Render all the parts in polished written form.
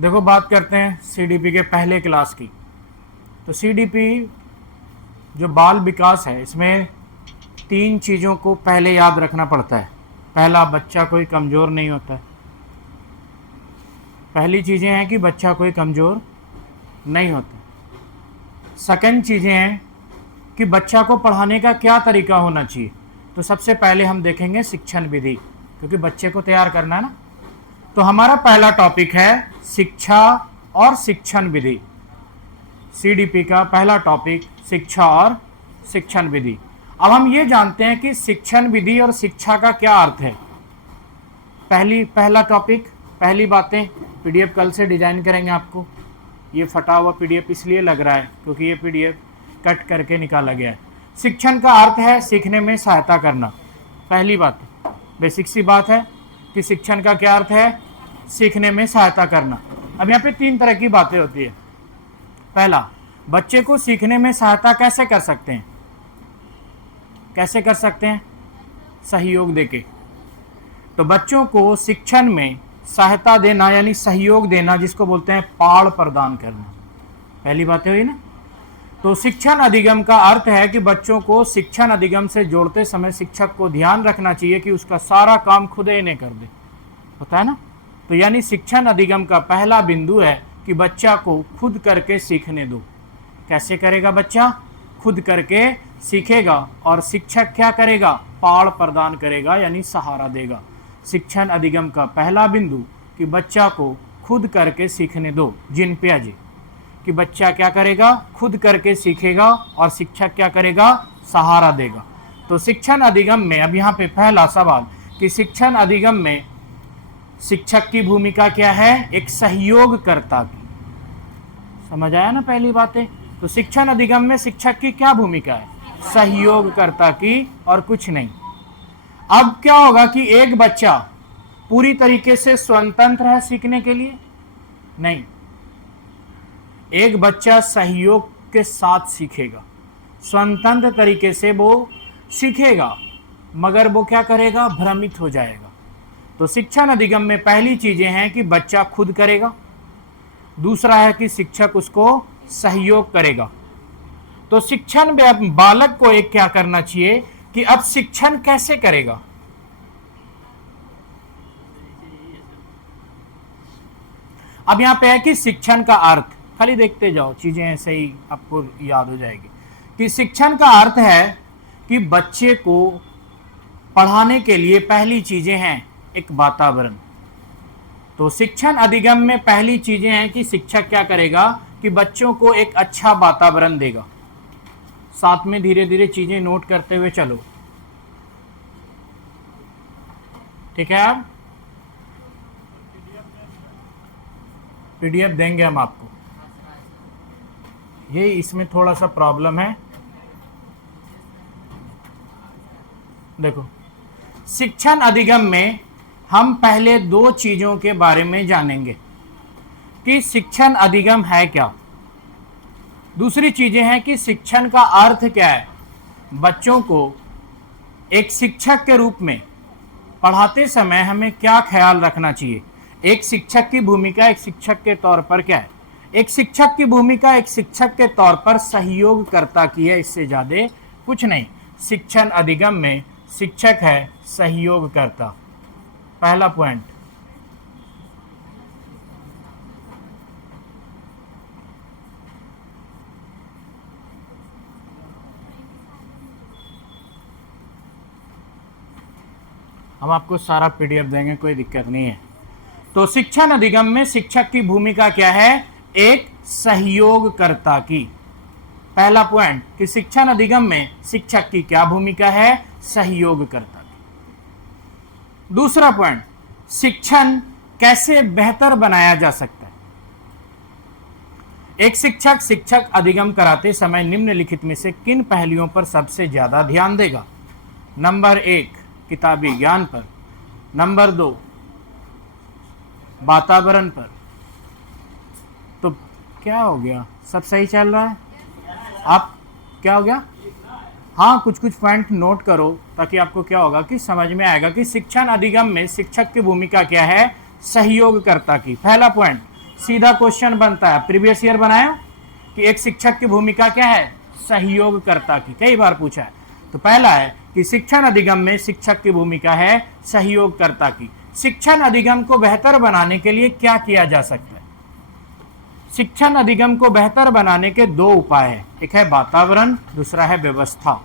देखो बात करते हैं सीडीपी के पहले क्लास की। तो सीडीपी जो बाल विकास है, इसमें 3 चीज़ों को पहले याद रखना पड़ता है। पहला, बच्चा कोई कमज़ोर नहीं होता है। पहली चीज़ें हैं कि बच्चा कोई कमज़ोर नहीं होता। सेकंड चीज़ें हैं कि बच्चा को पढ़ाने का क्या तरीका होना चाहिए। तो सबसे पहले हम देखेंगे शिक्षण विधि, क्योंकि बच्चे को तैयार करना है ना। तो हमारा पहला टॉपिक है शिक्षा और शिक्षण विधि। सीडीपी का पहला टॉपिक शिक्षा और शिक्षण विधि। अब हम ये जानते हैं कि शिक्षण विधि और शिक्षा का क्या अर्थ है। पहला टॉपिक, पहली बातें, पीडीएफ कल से डिजाइन करेंगे। आपको ये फटा हुआ पीडीएफ इसलिए लग रहा है क्योंकि ये पीडीएफ कट करके निकाला गया है। शिक्षण का अर्थ है सीखने में सहायता करना। पहली बात, बेसिक सी बात है कि शिक्षण का क्या अर्थ है, सीखने में सहायता करना। अब यहाँ पे 3 तरह की बातें होती है। पहला, बच्चे को सीखने में सहायता कैसे कर सकते हैं, कैसे कर सकते हैं, सहयोग देके। तो बच्चों को शिक्षण में सहायता देना यानी सहयोग देना, जिसको बोलते हैं पाड़ प्रदान करना। पहली बात हुई ना। तो शिक्षण अधिगम का अर्थ है कि बच्चों को शिक्षण अधिगम से जोड़ते समय शिक्षक को ध्यान रखना चाहिए कि उसका सारा काम खुद ही नहीं कर दे, होता है ना। तो यानी शिक्षण अधिगम का पहला बिंदु है कि बच्चा को खुद करके सीखने दो। कैसे करेगा बच्चा, खुद करके सीखेगा और शिक्षक क्या करेगा, पाड़ प्रदान करेगा यानी सहारा देगा। शिक्षण अधिगम का पहला बिंदु कि बच्चा को खुद करके सीखने दो। जिन पियाजी कि बच्चा क्या करेगा, खुद करके सीखेगा और शिक्षक क्या करेगा, सहारा देगा। तो शिक्षण अधिगम में अब यहाँ पे पहला सवाल कि शिक्षण अधिगम में शिक्षक की भूमिका क्या है, एक सहयोगकर्ता की। समझ आया ना पहली बातें। तो शिक्षण अधिगम में शिक्षक की क्या भूमिका है, सहयोगकर्ता की और कुछ नहीं। अब क्या होगा कि एक बच्चा पूरी तरीके से स्वतंत्र है सीखने के लिए, नहीं। एक बच्चा सहयोग के साथ सीखेगा, स्वतंत्र तरीके से वो सीखेगा, मगर वो क्या करेगा, भ्रमित हो जाएगा। तो शिक्षण अधिगम में पहली चीजें हैं कि बच्चा खुद करेगा, दूसरा है कि शिक्षक उसको सहयोग करेगा। तो शिक्षण बालक को एक क्या करना चाहिए कि अब शिक्षण कैसे करेगा। अब यहां पे है कि शिक्षण का अर्थ, खाली देखते जाओ, चीजें ऐसे ही आपको याद हो जाएगी कि शिक्षण का अर्थ है कि बच्चे को पढ़ाने के लिए पहली चीजें हैं एक वातावरण। तो शिक्षण अधिगम में पहली चीजें हैं कि शिक्षक क्या करेगा कि बच्चों को एक अच्छा वातावरण देगा। साथ में धीरे धीरे चीजें नोट करते हुए चलो, ठीक है यार। पीडीएफ देंगे हम आपको, ये इसमें थोड़ा सा प्रॉब्लम है। देखो, शिक्षण अधिगम में हम पहले 2 चीजों के बारे में जानेंगे कि शिक्षण अधिगम है क्या। दूसरी चीजें हैं कि शिक्षण का अर्थ क्या है। बच्चों को एक शिक्षक के रूप में पढ़ाते समय हमें क्या ख्याल रखना चाहिए। एक शिक्षक की भूमिका एक शिक्षक के तौर पर क्या है, एक शिक्षक की भूमिका एक शिक्षक के तौर पर सहयोगकर्ता की है, इससे ज्यादा कुछ नहीं। शिक्षण अधिगम में शिक्षक है सहयोगकर्ता, पहला पॉइंट। हम आपको सारा पीडीएफ देंगे, कोई दिक्कत नहीं है। तो शिक्षण अधिगम में शिक्षक की भूमिका क्या है, एक सहयोगकर्ता की। पहला पॉइंट कि शिक्षण अधिगम में शिक्षक की क्या भूमिका है, सहयोगकर्ता की। दूसरा पॉइंट, शिक्षण कैसे बेहतर बनाया जा सकता है। एक शिक्षक अधिगम कराते समय निम्नलिखित में से किन पहलुओं पर सबसे ज्यादा ध्यान देगा। नंबर 1 किताबी ज्ञान पर, नंबर 2 वातावरण पर। तो क्या हो गया, सब सही चल रहा है। आप क्या हो गया, हाँ कुछ कुछ पॉइंट नोट करो ताकि आपको क्या होगा कि समझ में आएगा कि शिक्षण अधिगम में शिक्षक की भूमिका क्या है, सहयोगकर्ता की। पहला पॉइंट, सीधा क्वेश्चन बनता है, प्रीवियस ईयर बनाया कि एक शिक्षक की भूमिका क्या है, सहयोगकर्ता की, कई बार पूछा है। तो पहला है कि शिक्षण अधिगम में शिक्षक की भूमिका है सहयोगकर्ता की। शिक्षण अधिगम को बेहतर बनाने के लिए क्या किया जा सकता है? शिक्षण अधिगम को बेहतर बनाने के दो उपाय हैं, एक है वातावरण, दूसरा है व्यवस्था।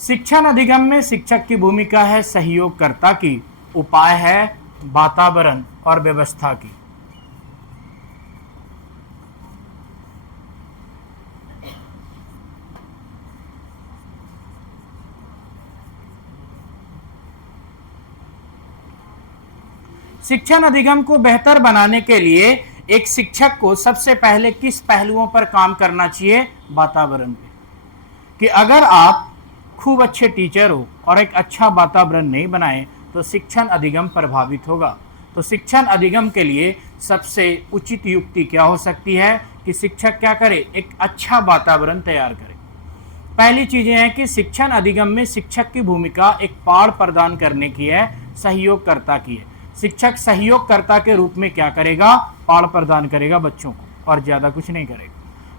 शिक्षण अधिगम में शिक्षक की भूमिका है सहयोगकर्ता की, उपाय है वातावरण और व्यवस्था की। शिक्षण अधिगम को बेहतर बनाने के लिए एक शिक्षक को सबसे पहले किस पहलुओं पर काम करना चाहिए? वातावरण पे। कि अगर आप खूब अच्छे टीचर हो और एक अच्छा वातावरण नहीं बनाए तो शिक्षण अधिगम प्रभावित होगा। तो शिक्षण अधिगम के लिए सबसे उचित युक्ति क्या हो सकती है कि शिक्षक क्या करे, एक अच्छा वातावरण तैयार करे। पहली चीजें हैं कि शिक्षण अधिगम में शिक्षक की भूमिका एक पाठ प्रदान करने की है, सहयोगकर्ता की है। शिक्षक सहयोगकर्ता के रूप में क्या करेगा? पाठ प्रदान करेगा बच्चों को, और ज्यादा कुछ नहीं करेगा।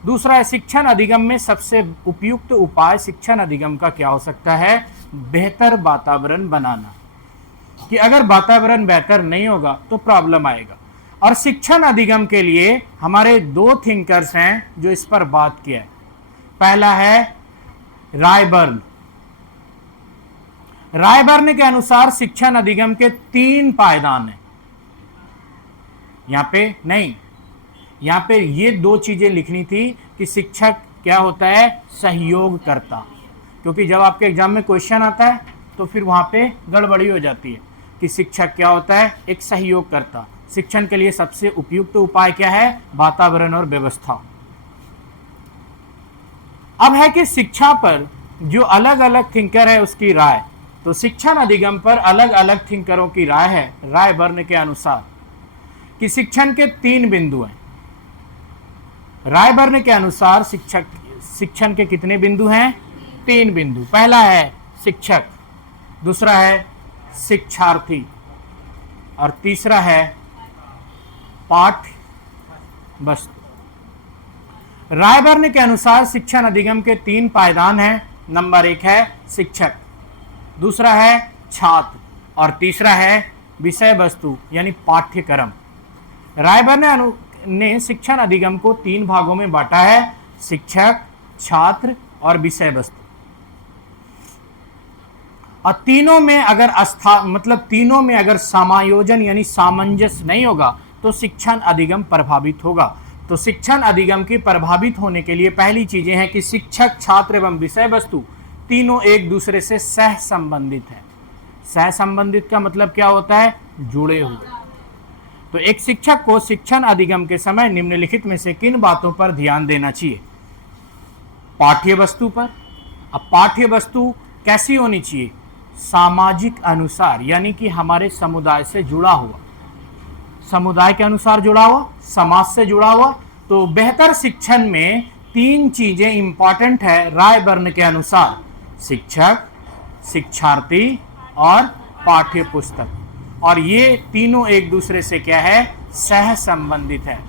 दूसरा है शिक्षण अधिगम में सबसे उपयुक्त उपाय शिक्षण अधिगम का क्या हो सकता है? बेहतर वातावरण बनाना। कि अगर वातावरण बेहतर नहीं होगा तो प्रॉब्लम आएगा। और शिक्षण अधिगम के लिए हमारे दो थिंकर्स हैं जो इस पर बात किया है। पहला है रायबर्न। रायबर्न के अनुसार शिक्षण अधिगम के 3 पायदान हैं। यहां पे नहीं, यहां पे ये 2 चीजें लिखनी थी कि शिक्षक क्या होता है? सहयोगकर्ता। क्योंकि जब आपके एग्जाम में क्वेश्चन आता है तो फिर वहां पे गड़बड़ी हो जाती है कि शिक्षक क्या होता है? एक सहयोगकर्ता। शिक्षण के लिए सबसे उपयुक्त उपाय क्या है? वातावरण और व्यवस्था। अब है कि शिक्षा पर जो अलग अलग थिंकर है उसकी राय। तो शिक्षण अधिगम पर अलग अलग थिंकरों की राय है रायबर्न के अनुसार कि शिक्षण के 3 बिंदु हैं। रायबर्न के अनुसार शिक्षण के कितने बिंदु हैं? 3 बिंदु। पहला है शिक्षक, दूसरा है शिक्षार्थी, और तीसरा है पाठ्य वस्तु। रायबर्न के अनुसार शिक्षण अधिगम के 3 पायदान हैं। नंबर 1 है शिक्षक, दूसरा है छात्र, और तीसरा है विषय वस्तु यानी पाठ्यक्रम। रायबर्न ने शिक्षण अधिगम को 3 भागों में बांटा है, शिक्षक, छात्र और विषय वस्तु। और तीनों में अगर तीनों में अगर समायोजन यानी सामंजस्य नहीं होगा तो शिक्षण अधिगम प्रभावित होगा। तो शिक्षण अधिगम की प्रभावित होने के लिए पहली चीजें हैं कि शिक्षक, छात्र एवं विषय वस्तु तीनों एक दूसरे से सह संबंधित है। सह संबंधित का मतलब क्या होता है? जुड़े हुए। तो एक शिक्षक को शिक्षण अधिगम के समय निम्नलिखित में से किन बातों पर ध्यान देना चाहिए? पाठ्य वस्तु पर। अब पाठ्य वस्तु कैसी होनी चाहिए? सामाजिक अनुसार, यानी कि हमारे समुदाय से जुड़ा हुआ, समुदाय के अनुसार जुड़ा हुआ, समाज से जुड़ा हुआ। तो बेहतर शिक्षण में 3 चीजें इंपॉर्टेंट है रायबर्न के अनुसार: शिक्षक, शिक्षार्थी और पाठ्य पुस्तक। और ये तीनों एक दूसरे से क्या है? सह संबंधित है।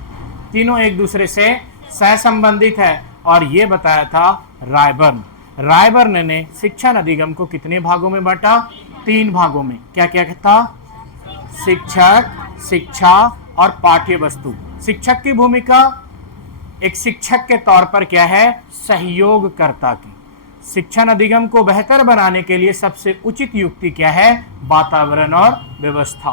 तीनों एक दूसरे से सह संबंधित है, और ये बताया था रायबर्न। रायबर्न ने शिक्षण अधिगम को कितने भागों में बांटा? 3 भागों में। क्या क्या था? शिक्षक, शिक्षा और पाठ्य वस्तु। शिक्षक की भूमिका एक शिक्षक के तौर पर क्या है? सहयोगकर्ता की। शिक्षण अधिगम को बेहतर बनाने के लिए सबसे उचित युक्ति क्या है? वातावरण और व्यवस्था।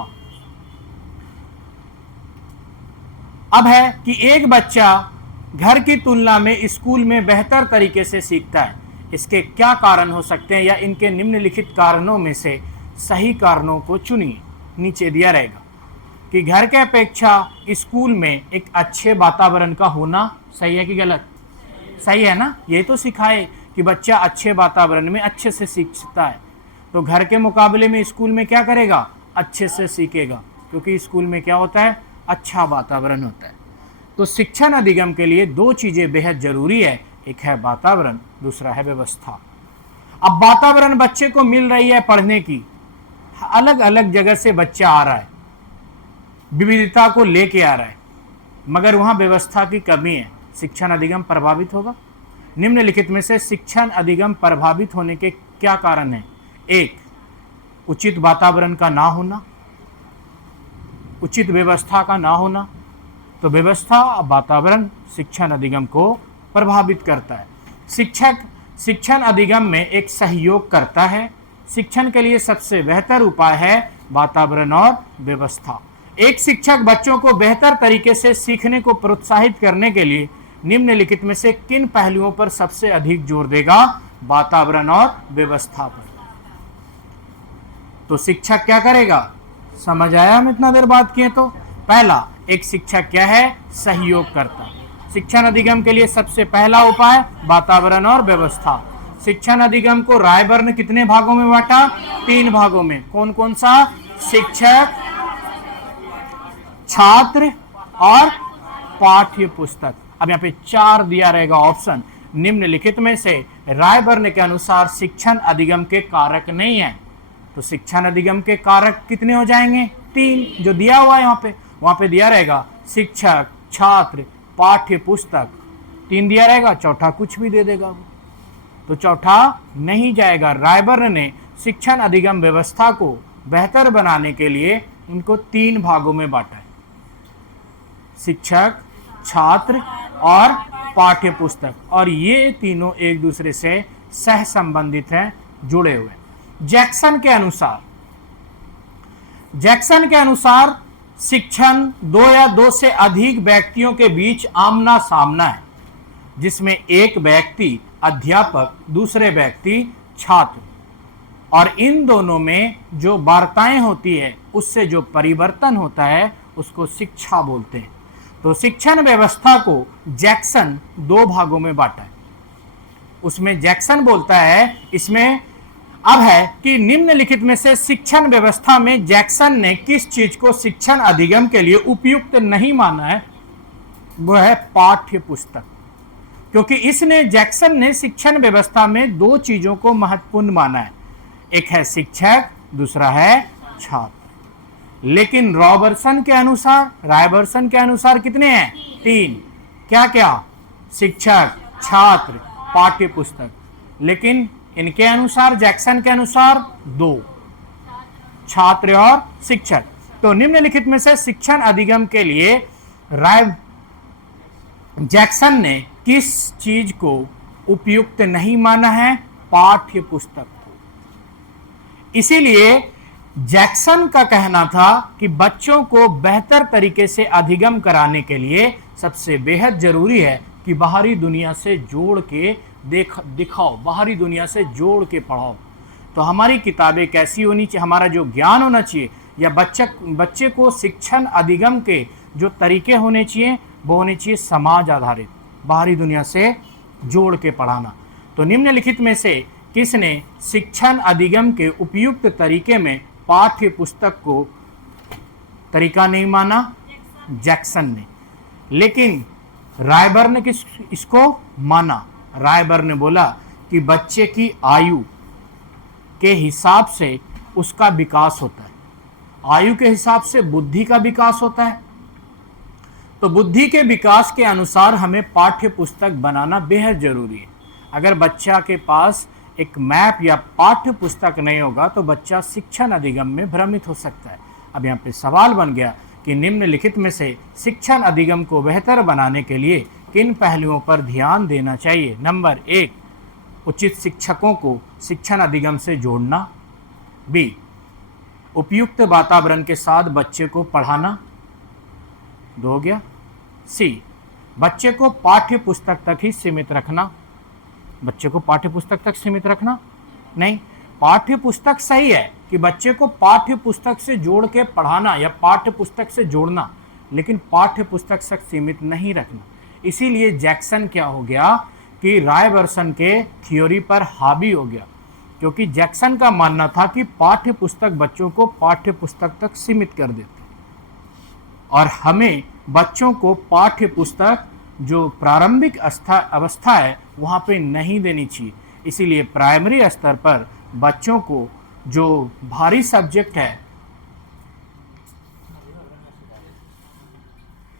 अब है कि एक बच्चा घर की तुलना में स्कूल में बेहतर तरीके से सीखता है। इसके क्या कारण हो सकते हैं, या इनके निम्नलिखित कारणों में से सही कारणों को चुनिए। नीचे दिया रहेगा कि घर के अपेक्षा स्कूल में एक अच्छे वातावरण का होना सही है कि गलत? सही है ना। ये तो सिखाए कि बच्चा अच्छे वातावरण में अच्छे से सीखता है, तो घर के मुकाबले में स्कूल में क्या करेगा? अच्छे से सीखेगा, क्योंकि स्कूल में क्या होता है? अच्छा वातावरण होता है। तो शिक्षण अधिगम के लिए 2 चीजें बेहद जरूरी है, एक है वातावरण, दूसरा है व्यवस्था। अब वातावरण बच्चे को मिल रही है पढ़ने की, अलग अलग जगह से बच्चा आ रहा है, विविधता को लेके आ रहा है, मगर वहां व्यवस्था की कमी है, शिक्षण अधिगम प्रभावित होगा। निम्नलिखित में से शिक्षण अधिगम प्रभावित होने के क्या कारण हैं? एक, उचित वातावरण का ना होना, उचित व्यवस्था का ना होना। तो व्यवस्था और वातावरण शिक्षण अधिगम को प्रभावित करता है। शिक्षक शिक्षण अधिगम में एक सहयोग करता है। शिक्षण के लिए सबसे बेहतर उपाय है वातावरण और व्यवस्था। एक शिक्षक बच्चों को बेहतर तरीके से सीखने को प्रोत्साहित करने के लिए निम्नलिखित में से किन पहलुओं पर सबसे अधिक जोर देगा? वातावरण और व्यवस्था पर। तो शिक्षक क्या करेगा? समझ आया हम इतना देर बात किए तो? पहला, एक शिक्षक क्या है? सहयोग करता है। शिक्षण अधिगम के लिए सबसे पहला उपाय वातावरण और व्यवस्था। शिक्षण अधिगम को रायबर्न कितने भागों में बांटा? 3 भागों में। कौन कौन सा? शिक्षक, छात्र और पाठ्य पुस्तक। अब यहाँ पे 4 दिया रहेगा ऑप्शन। निम्नलिखित में से रायबर्न के अनुसार शिक्षण अधिगम के कारक नहीं है, तो शिक्षण अधिगम के कारक कितने हो जाएंगे? 3, जो दिया हुआ है वहां पे दिया रहेगा शिक्षक, छात्र, पाठ्य पुस्तक, 3 दिया रहेगा, चौथा कुछ भी दे देगा वो, तो चौथा नहीं जाएगा। रायबर्न ने शिक्षण अधिगम व्यवस्था को बेहतर बनाने के लिए उनको 3 भागों में बांटा है, शिक्षक, छात्र और पाठ्य पुस्तक, और ये तीनों एक दूसरे से सह संबंधित हैं, जुड़े हुए। जैक्सन के अनुसार शिक्षण 2 या 2 से अधिक व्यक्तियों के बीच आमना सामना है, जिसमें एक व्यक्ति अध्यापक, दूसरे व्यक्ति छात्र, और इन दोनों में जो वार्ताएं होती है उससे जो परिवर्तन होता है उसको शिक्षा बोलते हैं। तो शिक्षण व्यवस्था को जैक्सन 2 भागों में बांटा है। उसमें जैक्सन बोलता है, इसमें अब है कि निम्नलिखित में से शिक्षण व्यवस्था में जैक्सन ने किस चीज को शिक्षण अधिगम के लिए उपयुक्त नहीं माना है? वो है पाठ्य पुस्तक, क्योंकि जैक्सन ने शिक्षण व्यवस्था में 2 चीजों को महत्वपूर्ण माना है, एक है शिक्षक, दूसरा है छात्र। लेकिन रायबर्न के अनुसार कितने हैं? 3। क्या क्या? शिक्षक, छात्र, पाठ्य पुस्तक। लेकिन इनके अनुसार, जैक्सन के अनुसार 2, छात्र और शिक्षक। तो निम्नलिखित में से शिक्षण अधिगम के लिए जैक्सन ने किस चीज को उपयुक्त नहीं माना है? पाठ्य पुस्तक को। इसीलिए जैक्सन का कहना था कि बच्चों को बेहतर तरीके से अधिगम कराने के लिए सबसे बेहद जरूरी है कि बाहरी दुनिया से जोड़ के दिखाओ, बाहरी दुनिया से जोड़ के पढ़ाओ। तो हमारी किताबें कैसी होनी चाहिए, हमारा जो ज्ञान होना चाहिए, या बच्चे को शिक्षण अधिगम के जो तरीके होने चाहिए वो होने चाहिए समाज आधारित, बाहरी दुनिया से जोड़ के पढ़ाना। तो निम्नलिखित में से किसने शिक्षण अधिगम के उपयुक्त तरीके में पाठ्य पुस्तक को तरीका नहीं माना? जैक्सन ने। लेकिन रायबर्न ने इसको माना। रायबर्न ने बोला कि बच्चे की आयु के हिसाब से उसका विकास होता है, आयु के हिसाब से बुद्धि का विकास होता है। तो बुद्धि के विकास के अनुसार हमें पाठ्य पुस्तक बनाना बेहद जरूरी है। अगर बच्चा के पास एक मैप या पाठ्य पुस्तक नहीं होगा तो बच्चा शिक्षण अधिगम में भ्रमित हो सकता है। अब यहाँ पे सवाल बन गया कि निम्नलिखित में से शिक्षण अधिगम को बेहतर बनाने के लिए किन पहलुओं पर ध्यान देना चाहिए? नंबर 1, उचित शिक्षकों को शिक्षण अधिगम से जोड़ना। बी, उपयुक्त वातावरण के साथ बच्चे को पढ़ाना। 2 हो गया। सी, बच्चे को पाठ्य पुस्तक तक ही सीमित रखना। बच्चे को पाठ्य पुस्तक तक सीमित रखना नहीं, पाठ्य पुस्तक सही है कि बच्चे को पाठ्य पुस्तक से जोड़ के पढ़ाना या पाठ्य पुस्तक से जोड़ना, लेकिन पाठ्य पुस्तक तक सीमित नहीं रखना। इसीलिए जैक्सन क्या हो गया कि रायबर्न के थ्योरी पर हावी हो गया, क्योंकि जैक्सन का मानना था कि पाठ्य पुस्तक बच्चों को पाठ्य पुस्तक तक सीमित कर देते और हमें बच्चों को पाठ्य पुस्तक जो प्रारंभिक अवस्था है वहाँ पे नहीं देनी चाहिए। इसीलिए प्राइमरी स्तर पर बच्चों को जो भारी सब्जेक्ट है,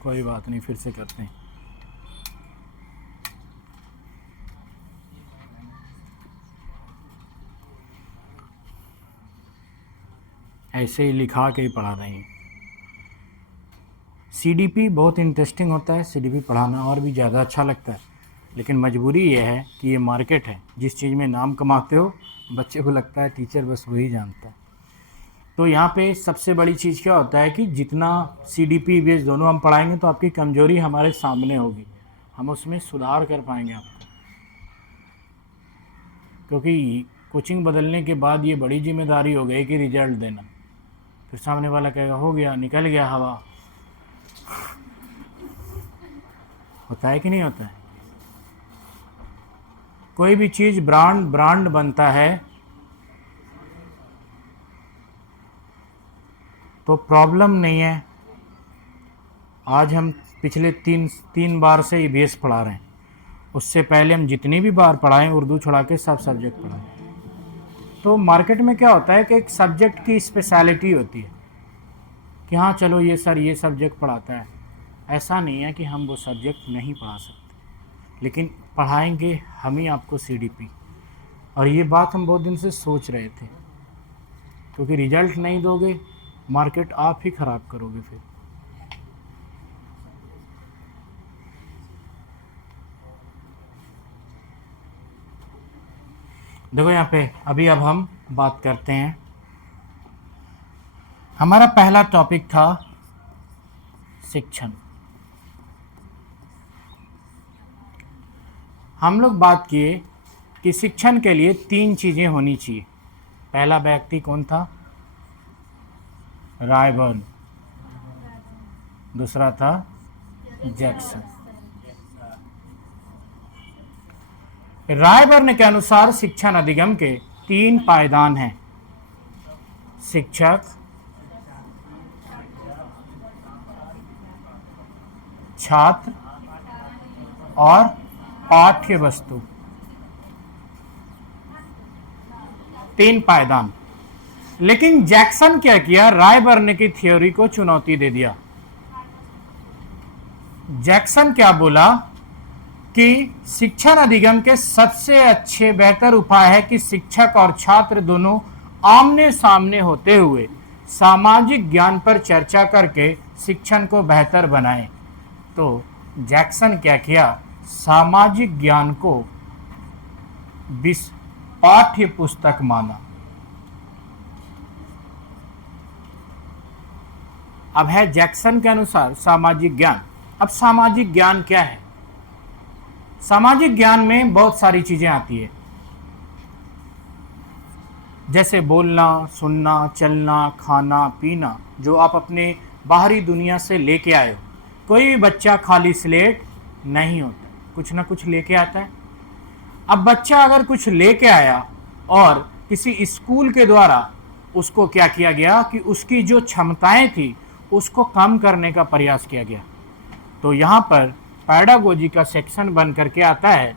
कोई बात नहीं, फिर से करते हैं। ऐसे ही लिखा के ही पढ़ा देंगे। सीडीपी बहुत इंटरेस्टिंग होता है, सीडीपी पढ़ाना और भी ज़्यादा अच्छा लगता है, लेकिन मजबूरी ये है कि ये मार्केट है, जिस चीज़ में नाम कमाते हो बच्चे को लगता है टीचर बस वही जानता है। तो यहाँ पे सबसे बड़ी चीज़ क्या होता है कि जितना सीडीपी ईवीएस दोनों हम पढ़ाएंगे तो आपकी कमजोरी हमारे सामने होगी, हम उसमें सुधार कर पाएंगे आपको, क्योंकि कोचिंग बदलने के बाद ये बड़ी जिम्मेदारी हो गई कि रिजल्ट देना। फिर सामने वाला कहेगा हो गया, निकल गया हवा। होता है कि नहीं होता है? कोई भी चीज़ ब्रांड बनता है तो प्रॉब्लम नहीं है। आज हम पिछले तीन बार से ईवीएस पढ़ा रहे हैं, उससे पहले हम जितनी भी बार पढ़ाएं उर्दू छोड़ा के सब सब्जेक्ट पढ़ाएं। तो मार्केट में क्या होता है कि एक सब्जेक्ट की स्पेशलिटी होती है कि हाँ चलो ये सर ये सब्जेक्ट पढ़ाता है। ऐसा नहीं है कि हम वो सब्जेक्ट नहीं पढ़ा सकते, लेकिन पढ़ाएंगे हम ही आपको सीडीपी। और ये बात हम बहुत दिन से सोच रहे थे, क्योंकि रिजल्ट नहीं दोगे मार्केट आप ही ख़राब करोगे। फिर देखो यहाँ पे अब हम बात करते हैं। हमारा पहला टॉपिक था शिक्षण। हम लोग बात किए कि शिक्षण के लिए 3 चीज़ें होनी चाहिए। पहला व्यक्ति कौन था? रायबर्न। दूसरा था जैक्सन। रायबर्न के अनुसार शिक्षण अधिगम के 3 पायदान हैं: शिक्षक, छात्र और पाठ्य वस्तु। 3 पायदान। लेकिन जैक्सन क्या किया? रायबर्न की थ्योरी को चुनौती दे दिया। जैक्सन क्या बोला कि शिक्षण अधिगम के सबसे अच्छे बेहतर उपाय है कि शिक्षक और छात्र दोनों आमने सामने होते हुए सामाजिक ज्ञान पर चर्चा करके शिक्षण को बेहतर बनाएं। तो जैक्सन क्या किया? सामाजिक ज्ञान को पाठ्य पुस्तक माना। अब है जैक्सन के अनुसार सामाजिक ज्ञान। अब सामाजिक ज्ञान क्या है? सामाजिक ज्ञान में बहुत सारी चीजें आती है, जैसे बोलना, सुनना, चलना, खाना, पीना, जो आप अपने बाहरी दुनिया से लेके आए हो। कोई भी बच्चा खाली स्लेट नहीं होता, कुछ ना कुछ लेके आता है। अब बच्चा अगर कुछ लेके आया और किसी स्कूल के द्वारा उसको क्या किया गया कि उसकी जो क्षमताएं थी उसको कम करने का प्रयास किया गया, तो यहाँ पर पैडागोजी का सेक्शन बन करके आता है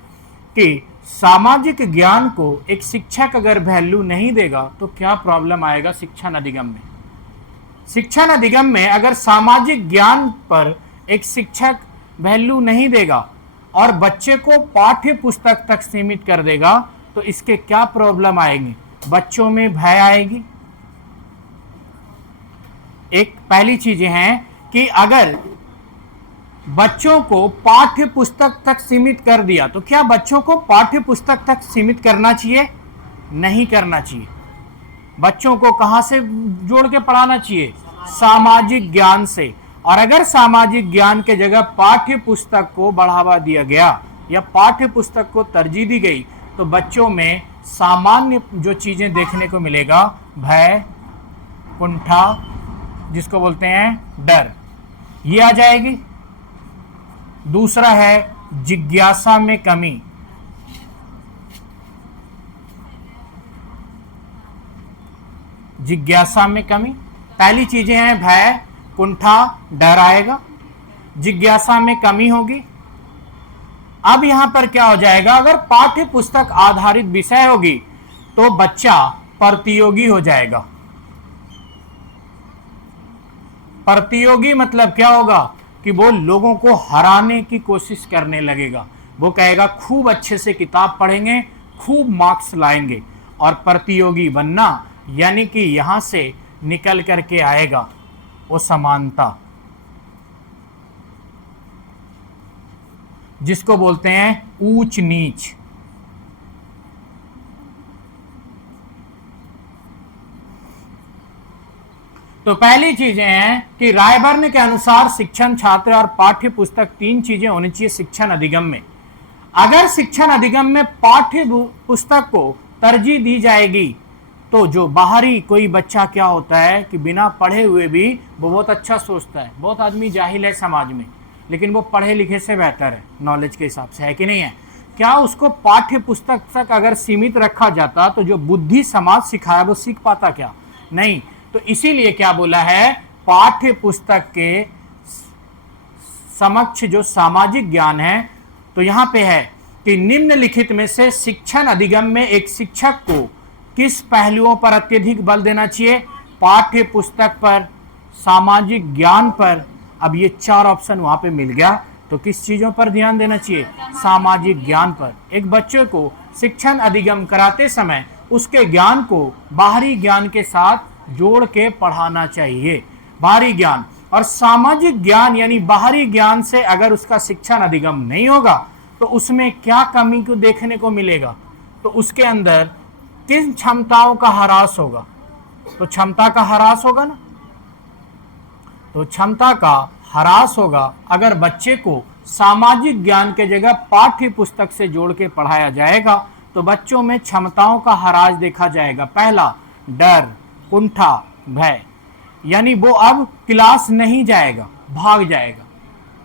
कि सामाजिक ज्ञान को एक शिक्षक अगर वैल्यू नहीं देगा तो क्या प्रॉब्लम आएगा शिक्षण अधिगम में। शिक्षण अधिगम में अगर सामाजिक ज्ञान पर एक शिक्षक वैल्यू नहीं देगा और बच्चे को पाठ्य पुस्तक तक सीमित कर देगा तो इसके क्या प्रॉब्लम आएंगी? बच्चों में भय आएगी। एक पहली चीजें हैं कि अगर बच्चों को पाठ्य पुस्तक तक सीमित कर दिया तो क्या बच्चों को पाठ्य पुस्तक तक सीमित करना चाहिए? नहीं करना चाहिए। बच्चों को कहां से जोड़ के पढ़ाना चाहिए? सामाजिक ज्ञान से। और अगर सामाजिक ज्ञान के जगह पाठ्य पुस्तक को बढ़ावा दिया गया या पाठ्य पुस्तक को तरजीह दी गई तो बच्चों में सामान्य जो चीजें देखने को मिलेगा, भय, कुंठा, जिसको बोलते हैं डर, ये आ जाएगी। दूसरा है जिज्ञासा में कमी। जिज्ञासा में कमी। पहली चीजें हैं भय, कुंठा, डर आएगा, जिज्ञासा में कमी होगी। अब यहां पर क्या हो जाएगा, अगर पाठ्य पुस्तक आधारित विषय होगी तो बच्चा प्रतियोगी हो जाएगा। प्रतियोगी मतलब क्या होगा कि वो लोगों को हराने की कोशिश करने लगेगा। वो कहेगा खूब अच्छे से किताब पढ़ेंगे, खूब मार्क्स लाएंगे। और प्रतियोगी बनना यानी कि यहां से निकल करके आएगा वो समानता, जिसको बोलते हैं ऊंच नीच। तो पहली चीजें हैं कि रायबर्न के अनुसार शिक्षण छात्र और पाठ्य पुस्तक तीन चीजें होनी चाहिए शिक्षण अधिगम में। अगर शिक्षण अधिगम में पाठ्य पुस्तक को तरजीह दी जाएगी तो जो बाहरी कोई बच्चा क्या होता है कि बिना पढ़े हुए भी वो बहुत अच्छा सोचता है। बहुत आदमी जाहिल है समाज में, लेकिन वो पढ़े लिखे से बेहतर है नॉलेज के हिसाब से, है कि नहीं है? क्या उसको पाठ्य पुस्तक तक अगर सीमित रखा जाता तो जो बुद्धि समाज सिखाया वो सीख पाता क्या? नहीं। तो इसीलिए क्या बोला है, पाठ्य पुस्तक के समक्ष जो सामाजिक ज्ञान है, तो यहां पे है कि निम्नलिखित में से शिक्षण अधिगम में एक शिक्षक को किस पहलुओं पर अत्यधिक बल देना चाहिए? पाठ्य पुस्तक पर, सामाजिक ज्ञान पर। अब ये चार ऑप्शन वहां पे मिल गया, तो किस चीजों पर ध्यान देना चाहिए? सामाजिक ज्ञान पर। एक बच्चे को शिक्षण अधिगम कराते समय उसके ज्ञान को बाहरी ज्ञान के साथ जोड़ के पढ़ाना चाहिए। बाहरी ज्ञान और सामाजिक ज्ञान यानी बाहरी ज्ञान से अगर उसका शिक्षण अधिगम नहीं होगा तो उसमें क्या कमी को देखने को मिलेगा? तो उसके अंदर किन क्षमताओं का ह्रास होगा? तो क्षमता का ह्रास होगा ना। तो क्षमता का ह्रास होगा अगर बच्चे को सामाजिक ज्ञान के जगह पाठ्य पुस्तक से जोड़ के पढ़ाया जाएगा, तो बच्चों में क्षमताओं का ह्रास देखा जाएगा। पहला, डर, कुंठा, भय, यानी वो अब क्लास नहीं जाएगा, भाग जाएगा।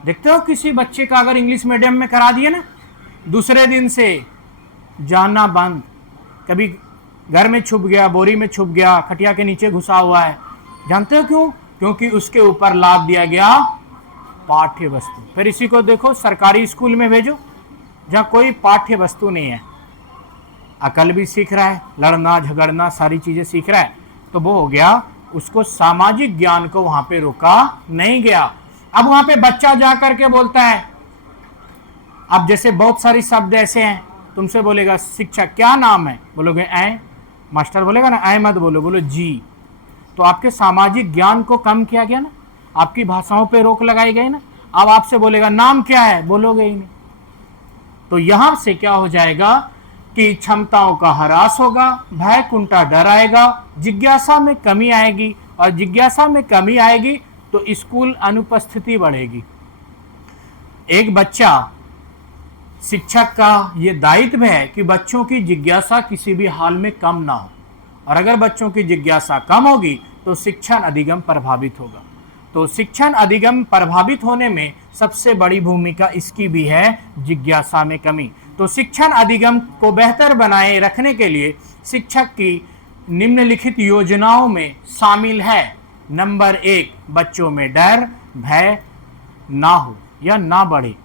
देखते हो किसी बच्चे का अगर इंग्लिश मीडियम में करा दिए ना, दूसरे दिन से जाना बंद। कभी घर में छुप गया, बोरी में छुप गया, खटिया के नीचे घुसा हुआ है। जानते हो क्यों? क्योंकि उसके ऊपर लाद दिया गया पाठ्य वस्तु। फिर इसी को देखो सरकारी स्कूल में भेजो जहां कोई पाठ्य वस्तु नहीं है, अकल भी सीख रहा है, लड़ना झगड़ना सारी चीजें सीख रहा है, तो वो हो गया, उसको सामाजिक ज्ञान को वहां पे रोका नहीं गया। अब वहां पे बच्चा जा करके बोलता है, अब जैसे बहुत सारी शब्द ऐसे हैं, तुमसे बोलेगा शिक्षक क्या नाम है, बोलोगे ऐ, मास्टर बोलेगा ना ऐ मत बोलो, बोलो जी। तो आपके सामाजिक ज्ञान को कम किया गया ना, आपकी भाषाओं पे रोक लगाई गई ना। अब आपसे बोलेगा नाम क्या है, बोलोगे ही नहीं। तो यहां से क्या हो जाएगा कि क्षमताओं का ह्रास होगा, भय कुंठा डर आएगा, जिज्ञासा में कमी आएगी, और जिज्ञासा में कमी आएगी तो स्कूल अनुपस्थिति बढ़ेगी। एक बच्चा, शिक्षक का ये दायित्व है कि बच्चों की जिज्ञासा किसी भी हाल में कम ना हो, और अगर बच्चों की जिज्ञासा कम होगी तो शिक्षण अधिगम प्रभावित होगा। तो शिक्षण अधिगम प्रभावित होने में सबसे बड़ी भूमिका इसकी भी है, जिज्ञासा में कमी। तो शिक्षण अधिगम को बेहतर बनाए रखने के लिए शिक्षक की निम्नलिखित योजनाओं में शामिल है। नंबर 1, बच्चों में डर भय ना हो या ना बढ़े,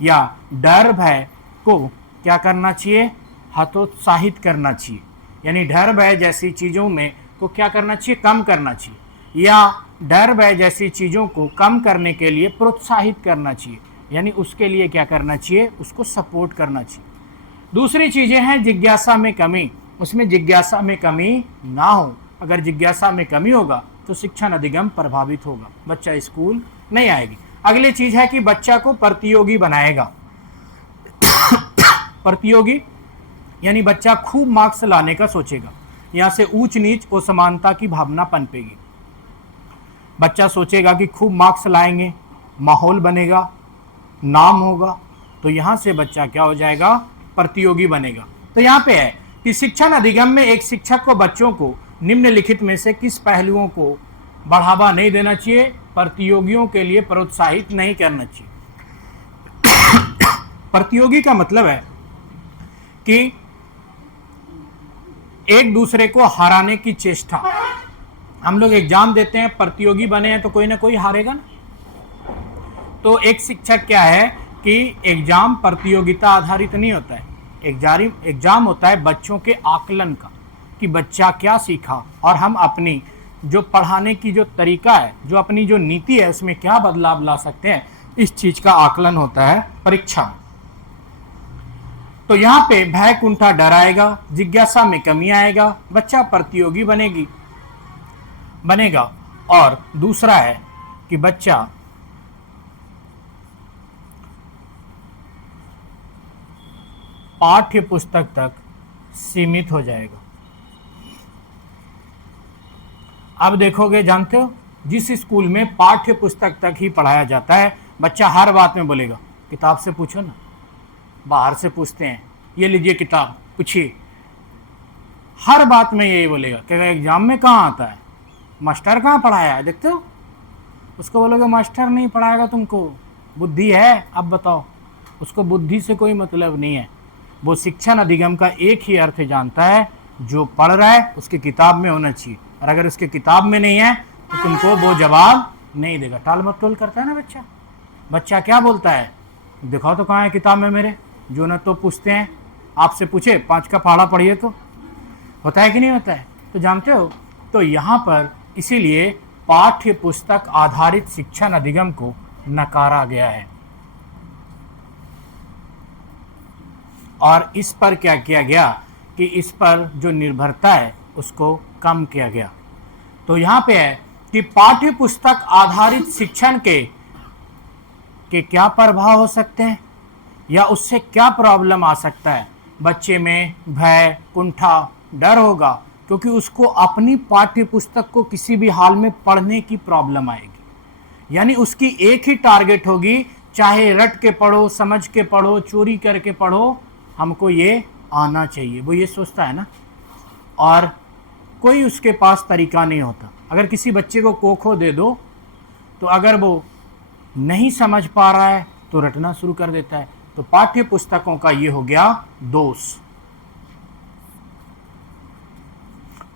या डर भय को क्या करना चाहिए, हतोत्साहित करना चाहिए। यानी डर भय जैसी चीज़ों में को क्या करना चाहिए, कम करना चाहिए, या डर भय जैसी चीज़ों को कम करने के लिए प्रोत्साहित करना चाहिए। यानी उसके लिए क्या करना चाहिए, उसको सपोर्ट करना चाहिए। दूसरी चीज़ें हैं जिज्ञासा में कमी, उसमें जिज्ञासा में कमी ना हो। अगर जिज्ञासा में कमी होगा तो शिक्षण अधिगम प्रभावित होगा, बच्चा स्कूल नहीं आएगी। अगली चीज़ है कि बच्चा को प्रतियोगी बनाएगा। प्रतियोगी यानी बच्चा खूब मार्क्स लाने का सोचेगा, यहाँ से ऊंच नीच और समानता की भावना पनपेगी। बच्चा सोचेगा कि खूब मार्क्स लाएंगे, माहौल बनेगा, नाम होगा, तो यहाँ से बच्चा क्या हो जाएगा, प्रतियोगी बनेगा। तो यहाँ पे है कि शिक्षण अधिगम में एक शिक्षक को बच्चों को निम्नलिखित में से किस पहलुओं को बढ़ावा नहीं देना चाहिए, प्रतियोगियों के लिए प्रोत्साहित नहीं करना चाहिए। प्रतियोगी का मतलब है कि एक दूसरे को हराने की चेष्टा। हम लोग एग्जाम देते हैं, प्रतियोगी बने हैं तो कोई ना कोई हारेगा ना। तो एक शिक्षक क्या है कि एग्जाम प्रतियोगिता आधारित नहीं होता है। एग्जाम होता है बच्चों के आकलन का, कि बच्चा क्या सीखा और हम अपनी जो पढ़ाने की जो तरीका है, जो अपनी जो नीति है, उसमें क्या बदलाव ला सकते हैं, इस चीज का आकलन होता है परीक्षा में। तो यहाँ पे भय, कुंठा, डर आएगा, जिज्ञासा में कमी आएगा, बच्चा प्रतियोगी बनेगा। और दूसरा है कि बच्चा पाठ्य पुस्तक तक सीमित हो जाएगा। अब देखोगे, जानते हो, जिस स्कूल में पाठ्य पुस्तक तक ही पढ़ाया जाता है, बच्चा हर बात में बोलेगा किताब से पूछो ना। बाहर से पूछते हैं, ये लीजिए किताब, पूछिए, हर बात में यही बोलेगा। क्या एग्जाम में कहाँ आता है, मास्टर कहाँ पढ़ाया है, देखते हो। उसको बोलोगे मास्टर नहीं पढ़ाएगा तुमको, बुद्धि है, अब बताओ। उसको बुद्धि से कोई मतलब नहीं है। वो शिक्षण अधिगम का एक ही अर्थ जानता है, जो पढ़ रहा है उसकी किताब में होना चाहिए, और अगर उसके किताब में नहीं है तो तुमको वो जवाब नहीं देगा। टाल मटोल करता है ना बच्चा क्या बोलता है, दिखाओ तो कहाँ है किताब में मेरे। जो न तो पूछते हैं, आपसे पूछे 5 का पहाड़ा पढ़िए, तो होता है कि नहीं होता है। तो जानते हो, तो यहाँ पर इसीलिए पाठ्य पुस्तक आधारित शिक्षण अधिगम को नकारा गया है, और इस पर क्या किया गया कि इस पर जो निर्भरता है उसको कम किया गया। तो यहाँ पे है कि पाठ्य पुस्तक आधारित शिक्षण के क्या प्रभाव हो सकते हैं, या उससे क्या प्रॉब्लम आ सकता है। बच्चे में भय, कुंठा, डर होगा, क्योंकि उसको अपनी पाठ्य पुस्तक को किसी भी हाल में पढ़ने की प्रॉब्लम आएगी। यानी उसकी एक ही टारगेट होगी, चाहे रट के पढ़ो, समझ के पढ़ो, चोरी करके पढ़ो, हमको ये आना चाहिए। वो ये सोचता है ना, और कोई उसके पास तरीका नहीं होता। अगर किसी बच्चे को खो दे दो, तो अगर वो नहीं समझ पा रहा है तो रटना शुरू कर देता है। तो पाठ्य पुस्तकों का ये हो गया दोष।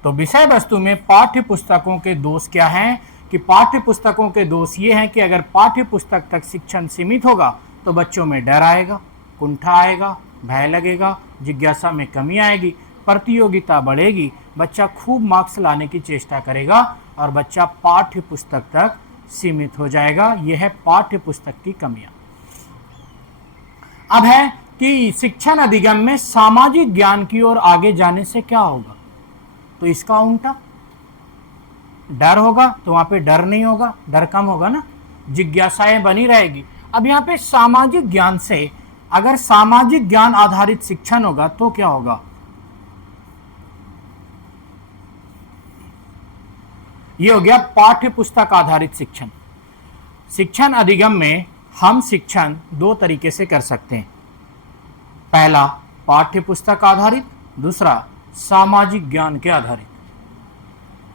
तो विषय वस्तु में पाठ्य पुस्तकों के दोष क्या हैं, कि पाठ्य पुस्तकों के दोष ये हैं कि अगर पाठ्य पुस्तक तक शिक्षण सीमित होगा तो बच्चों में डर आएगा, कुंठा आएगा, भय लगेगा, जिज्ञासा में कमी आएगी, प्रतियोगिता बढ़ेगी, बच्चा खूब मार्क्स लाने की चेष्टा करेगा, और बच्चा पाठ्य पुस्तक तक सीमित हो जाएगा। यह है पाठ्य पुस्तक की कमियां। अब है कि शिक्षण अधिगम में सामाजिक ज्ञान की ओर आगे जाने से क्या होगा, तो इसका उल्टा, डर होगा तो वहां पे डर नहीं होगा, डर कम होगा ना, जिज्ञासाएं बनी रहेगी। अब यहाँ पे सामाजिक ज्ञान से, अगर सामाजिक ज्ञान आधारित शिक्षण होगा तो क्या होगा, ये हो गया पाठ्य पुस्तक आधारित शिक्षण। शिक्षण अधिगम में हम शिक्षण 2 तरीके से कर सकते हैं। पहला पाठ्य पुस्तक आधारित, दूसरा सामाजिक ज्ञान के आधारित।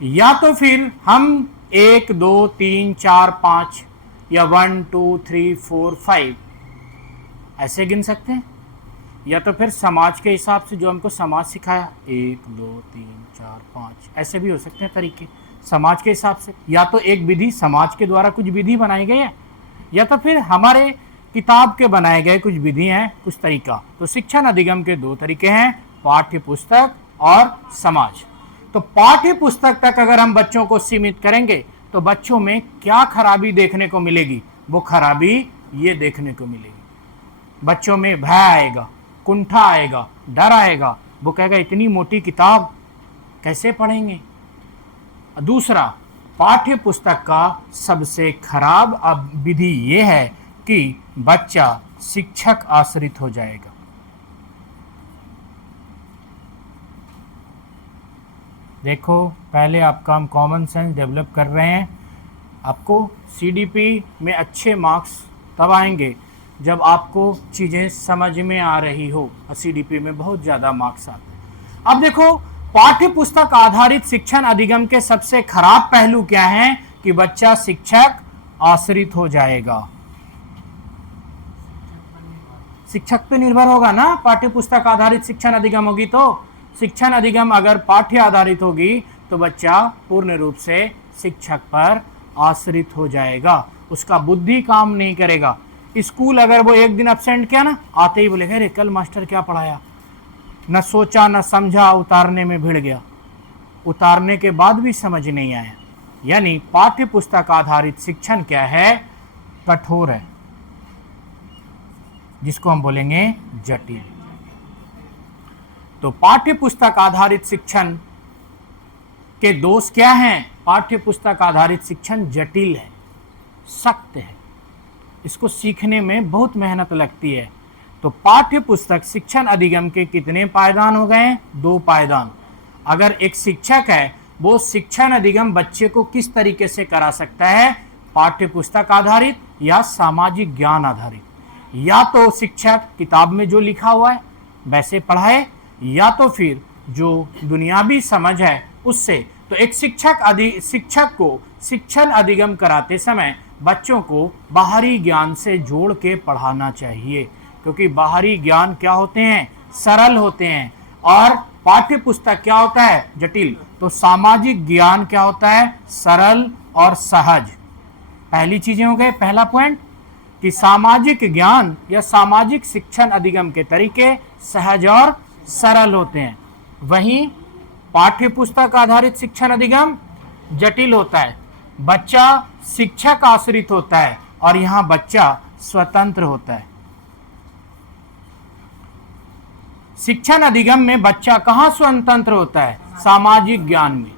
या तो फिर हम 1 2 3 4 5 या 1 2 3 4 5 ऐसे गिन सकते हैं, या तो फिर समाज के हिसाब से, जो हमको समाज सिखाया 1 2 3 4 5, ऐसे भी हो सकते हैं तरीके समाज के हिसाब से। या तो एक विधि, समाज के द्वारा कुछ विधि बनाई गई है, या तो फिर हमारे किताब के बनाए गए कुछ विधि हैं, कुछ तरीका। तो शिक्षण अधिगम के 2 तरीके हैं, पाठ्य पुस्तक और समाज। तो पाठ्य पुस्तक तक अगर हम बच्चों को सीमित करेंगे तो बच्चों में क्या खराबी देखने को मिलेगी, वो खराबी ये देखने को मिलेगी, बच्चों में भय आएगा, कुंठा आएगा, डर आएगा। वो कहेगा इतनी मोटी किताब कैसे पढ़ेंगे। दूसरा, पाठ्य पुस्तक का सबसे खराब अब विधि ये है कि बच्चा शिक्षक आश्रित हो जाएगा। देखो, पहले आपका हम कॉमन सेंस डेवलप कर रहे हैं। आपको सीडीपी में अच्छे मार्क्स तब आएंगे जब आपको चीज़ें समझ में आ रही हो, और सीडीपी में बहुत ज़्यादा मार्क्स आते हैं। अब देखो, पाठ्य पुस्तक आधारित शिक्षण अधिगम के सबसे खराब पहलू क्या हैं, कि बच्चा शिक्षक आश्रित हो जाएगा, शिक्षक पे निर्भर होगा ना। पाठ्य पुस्तक आधारित शिक्षण अधिगम होगी तो, शिक्षण अधिगम अगर पाठ्य आधारित होगी तो बच्चा पूर्ण रूप से शिक्षक पर आश्रित हो जाएगा, उसका बुद्धि काम नहीं करेगा। स्कूल अगर वो एक दिन एब्सेंट किया ना, आते ही बोलेगा अरे कल मास्टर क्या पढ़ाया, न सोचा न समझा, उतारने में भिड़ गया, उतारने के बाद भी समझ नहीं आया। यानी पाठ्य पुस्तक आधारित शिक्षण क्या है, कठोर है, जिसको हम बोलेंगे जटिल। तो पाठ्य पुस्तक आधारित शिक्षण के दोष क्या हैं? पाठ्य पुस्तक आधारित शिक्षण जटिल है, सख्त है, इसको सीखने में बहुत मेहनत लगती है। तो पाठ्य पुस्तक शिक्षण अधिगम के कितने पायदान हो गए? 2 पायदान। अगर एक शिक्षक है वो शिक्षण अधिगम बच्चे को किस तरीके से करा सकता है? पाठ्य पुस्तक आधारित या सामाजिक ज्ञान आधारित। या तो शिक्षक किताब में जो लिखा हुआ है वैसे पढ़ाए, या तो फिर जो दुनियावी समझ है उससे। तो एक शिक्षक को शिक्षण अधिगम कराते समय बच्चों को बाहरी ज्ञान से जोड़ के पढ़ाना चाहिए, क्योंकि बाहरी ज्ञान क्या होते हैं? सरल होते हैं, और पाठ्य पुस्तक क्या होता है? जटिल। तो सामाजिक ज्ञान क्या होता है? सरल और सहज। पहली चीजें हो गए, पहला पॉइंट कि सामाजिक ज्ञान या सामाजिक शिक्षण अधिगम के तरीके सहज और सरल होते हैं, वहीं पाठ्य पुस्तक आधारित शिक्षण अधिगम जटिल होता है। बच्चा शिक्षक आश्रित होता है और यहां बच्चा स्वतंत्र होता है। शिक्षण अधिगम में बच्चा कहां स्वतंत्र होता है? सामाजिक ज्ञान में।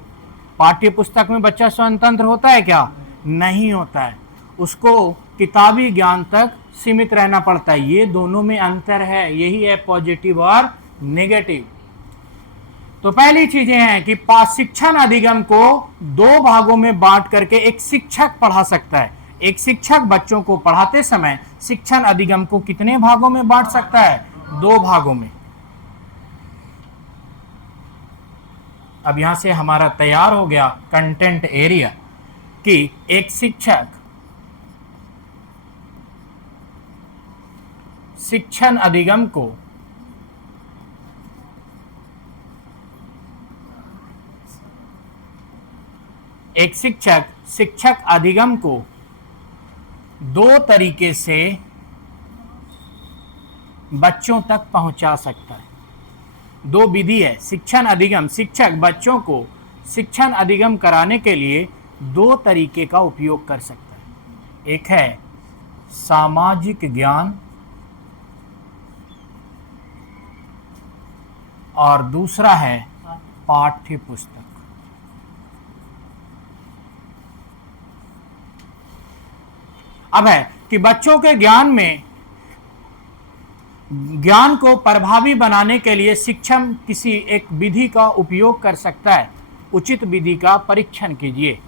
पाठ्य पुस्तक में बच्चा स्वतंत्र होता है क्या? नहीं होता है, उसको किताबी ज्ञान तक सीमित रहना पड़ता है। ये दोनों में अंतर है, यही है पॉजिटिव और नेगेटिव। तो पहली चीजें हैं कि शिक्षण अधिगम को 2 भागों में बांट करके एक शिक्षक पढ़ा सकता है। एक शिक्षक बच्चों को पढ़ाते समय शिक्षण अधिगम को कितने भागों में बांट सकता है? 2 भागों में। अब यहां से हमारा तैयार हो गया कंटेंट एरिया कि एक शिक्षक शिक्षण अधिगम को शिक्षक अधिगम को 2 तरीके से बच्चों तक पहुंचा सकता है। 2 विधि है शिक्षण अधिगम। शिक्षक बच्चों को शिक्षण अधिगम कराने के लिए 2 तरीके का उपयोग कर सकता है। एक है सामाजिक ज्ञान और दूसरा है पाठ्य पुस्तक। अब है कि बच्चों के ज्ञान को प्रभावी बनाने के लिए शिक्षक किसी एक विधि का उपयोग कर सकता है। उचित विधि का परीक्षण कीजिए।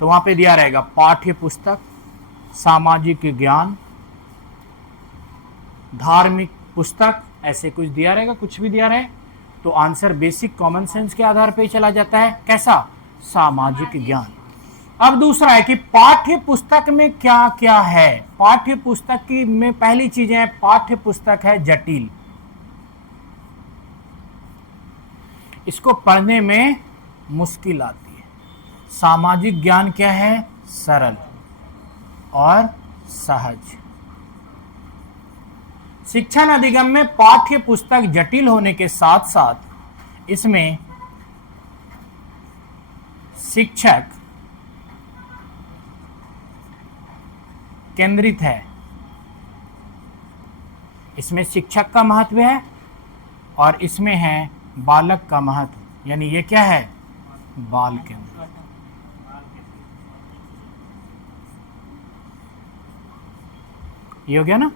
तो वहां पे दिया रहेगा पाठ्य पुस्तक, सामाजिक ज्ञान, धार्मिक पुस्तक, ऐसे कुछ दिया रहेगा, कुछ भी दिया रहे तो आंसर बेसिक कॉमन सेंस के आधार पे चला जाता है। कैसा? सामाजिक ज्ञान। अब दूसरा है कि पाठ्य पुस्तक में क्या क्या है। पाठ्य पुस्तक की में पहली चीजें है, पाठ्य पुस्तक है जटिल, इसको पढ़ने में मुश्किल आती है। सामाजिक ज्ञान क्या है? सरल और सहज। शिक्षण अधिगम में पाठ्य पुस्तक जटिल होने के साथ साथ इसमें शिक्षक केंद्रित है, इसमें शिक्षक का महत्व है और इसमें है बालक का महत्व। यानी ये क्या है? बाल केंद्रित। ये हो गया ना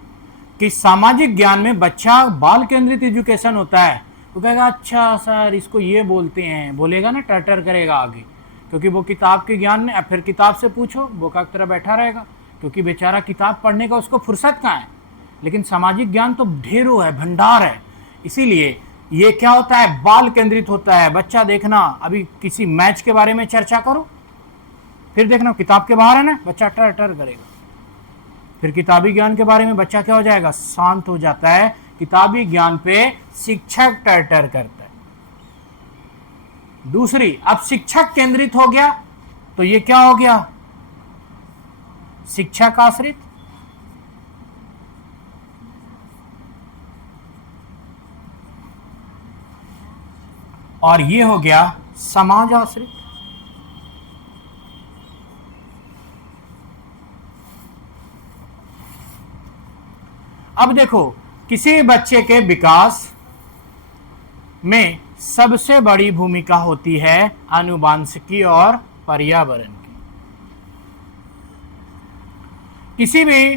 कि सामाजिक ज्ञान में बच्चा बाल केंद्रित एजुकेशन होता है। वो कहेगा अच्छा सर इसको ये बोलते हैं, बोलेगा ना, टटर करेगा आगे, क्योंकि वो किताब के ज्ञान में। फिर किताब से पूछो बोका की तरह बैठा रहेगा, क्योंकि बेचारा किताब पढ़ने का उसको फुर्सत कहाँ है। लेकिन सामाजिक ज्ञान तो ढेरों है, भंडार है। इसीलिए ये क्या होता है? बाल केंद्रित होता है। बच्चा देखना, अभी किसी मैच के बारे में चर्चा करो, फिर देखना किताब के बाहर है ना, बच्चा टर टर करेगा। फिर किताबी ज्ञान के बारे में बच्चा क्या हो जाएगा? शांत हो जाता है। किताबी ज्ञान पे शिक्षक टर टर करता है। दूसरी, अब शिक्षक केंद्रित हो गया तो ये क्या हो गया? शिक्षक आश्रित। और ये हो गया समाज आश्रित। अब देखो, किसी बच्चे के विकास में सबसे बड़ी भूमिका होती है आनुवंशिकी और पर्यावरण की। किसी भी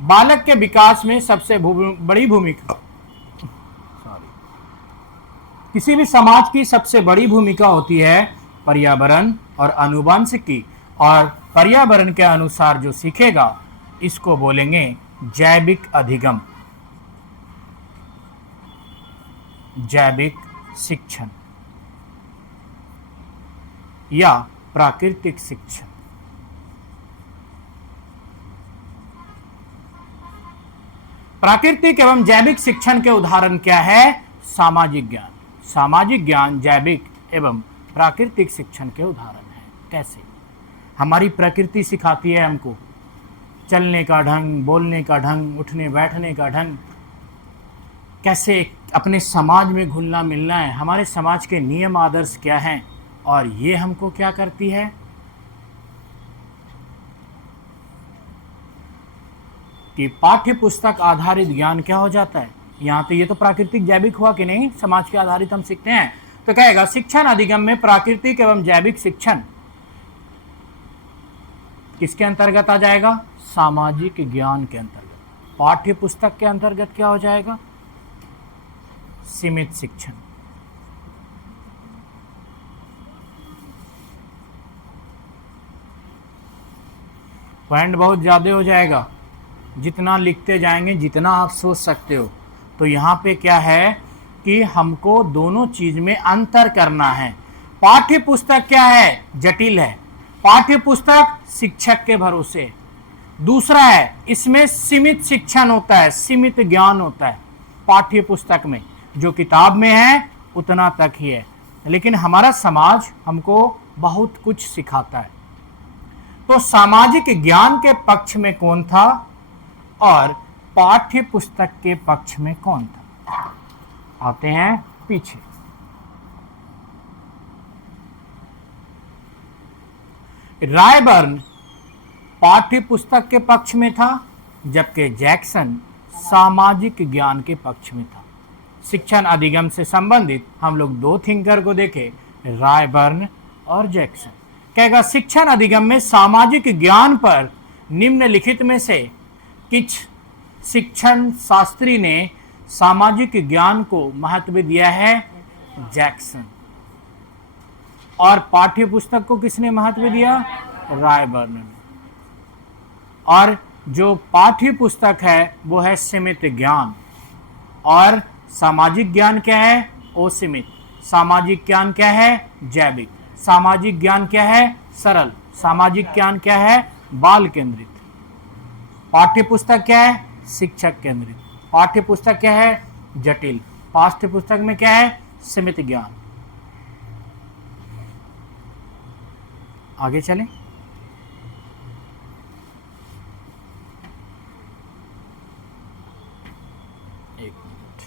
बालक के विकास में सबसे बड़ी भूमिका, किसी भी समाज की सबसे बड़ी भूमिका होती है पर्यावरण और आनुवंशिकी, और पर्यावरण के अनुसार जो सीखेगा इसको बोलेंगे जैविक अधिगम, जैविक शिक्षण या प्राकृतिक शिक्षण। प्राकृतिक एवं जैविक शिक्षण के उदाहरण क्या है? सामाजिक ज्ञान। सामाजिक ज्ञान जैविक एवं प्राकृतिक शिक्षण के उदाहरण है। कैसे? हमारी प्रकृति सिखाती है हमको चलने का ढंग, बोलने का ढंग, उठने बैठने का ढंग, कैसे अपने समाज में घुलना मिलना है, हमारे समाज के नियम आदर्श क्या हैं, और ये हमको क्या करती है कि पाठ्य पुस्तक आधारित ज्ञान क्या हो जाता है यहाँ पे। ये तो प्राकृतिक जैविक हुआ कि नहीं, समाज के आधारित हम सीखते हैं। तो कहेगा शिक्षण अधिगम में प्राकृतिक एवं जैविक शिक्षण किसके अंतर्गत आ जाएगा? सामाजिक ज्ञान के अंतर्गत। पाठ्य पुस्तक के अंतर्गत क्या हो जाएगा? सीमित शिक्षण। पॉइंट बहुत ज्यादा हो जाएगा, जितना लिखते जाएंगे जितना आप सोच सकते हो। तो यहाँ पे क्या है कि हमको दोनों चीज में अंतर करना है। पाठ्य पुस्तक क्या है? जटिल है। पाठ्य पुस्तक शिक्षक के भरोसे। दूसरा है इसमें सीमित शिक्षण होता है, सीमित ज्ञान होता है। पाठ्य पुस्तक में जो किताब में है उतना तक ही है, लेकिन हमारा समाज हमको बहुत कुछ सिखाता है। तो सामाजिक ज्ञान के पक्ष में कौन था और पाठ्य पुस्तक के पक्ष में कौन था? आते हैं पीछे। रायबर्न पाठ्य पुस्तक के पक्ष में था, जबकि जैक्सन सामाजिक ज्ञान के पक्ष में था। शिक्षण अधिगम से संबंधित हम लोग दो थिंकर को देखे, रायबर्न और जैक्सन। कहेगा शिक्षण अधिगम में सामाजिक ज्ञान पर निम्नलिखित में से किस शिक्षण शास्त्री ने सामाजिक ज्ञान को महत्व दिया है? जैक्सन। और पाठ्य पुस्तक को किसने महत्व दिया? रायबर्न ने। और जो पाठ्य पुस्तक है वो है सीमित ज्ञान, और सामाजिक ज्ञान क्या है? असीमित। सामाजिक ज्ञान क्या है? जैविक। सामाजिक ज्ञान क्या है? सरल। सामाजिक ज्ञान क्या है? बाल केंद्रित। पाठ्य पुस्तक क्या है? शिक्षक केंद्रित। पाठ्य पुस्तक क्या है? जटिल। पाठ्य पुस्तक में क्या है? सीमित ज्ञान। आगे चलें। एक मिनट।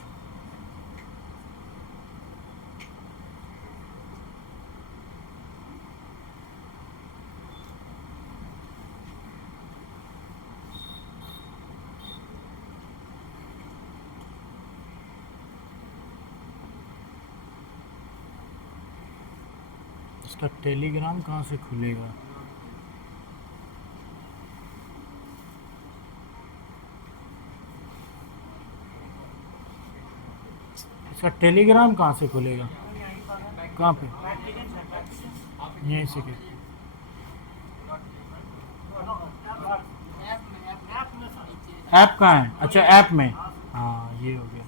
इसका टेलीग्राम कहाँ से खुलेगा? इसका टेलीग्राम कहाँ से खुलेगा? कहाँ पे? यहीं से के ऐप कहाँ है? अच्छा ऐप में, हाँ ये हो गया।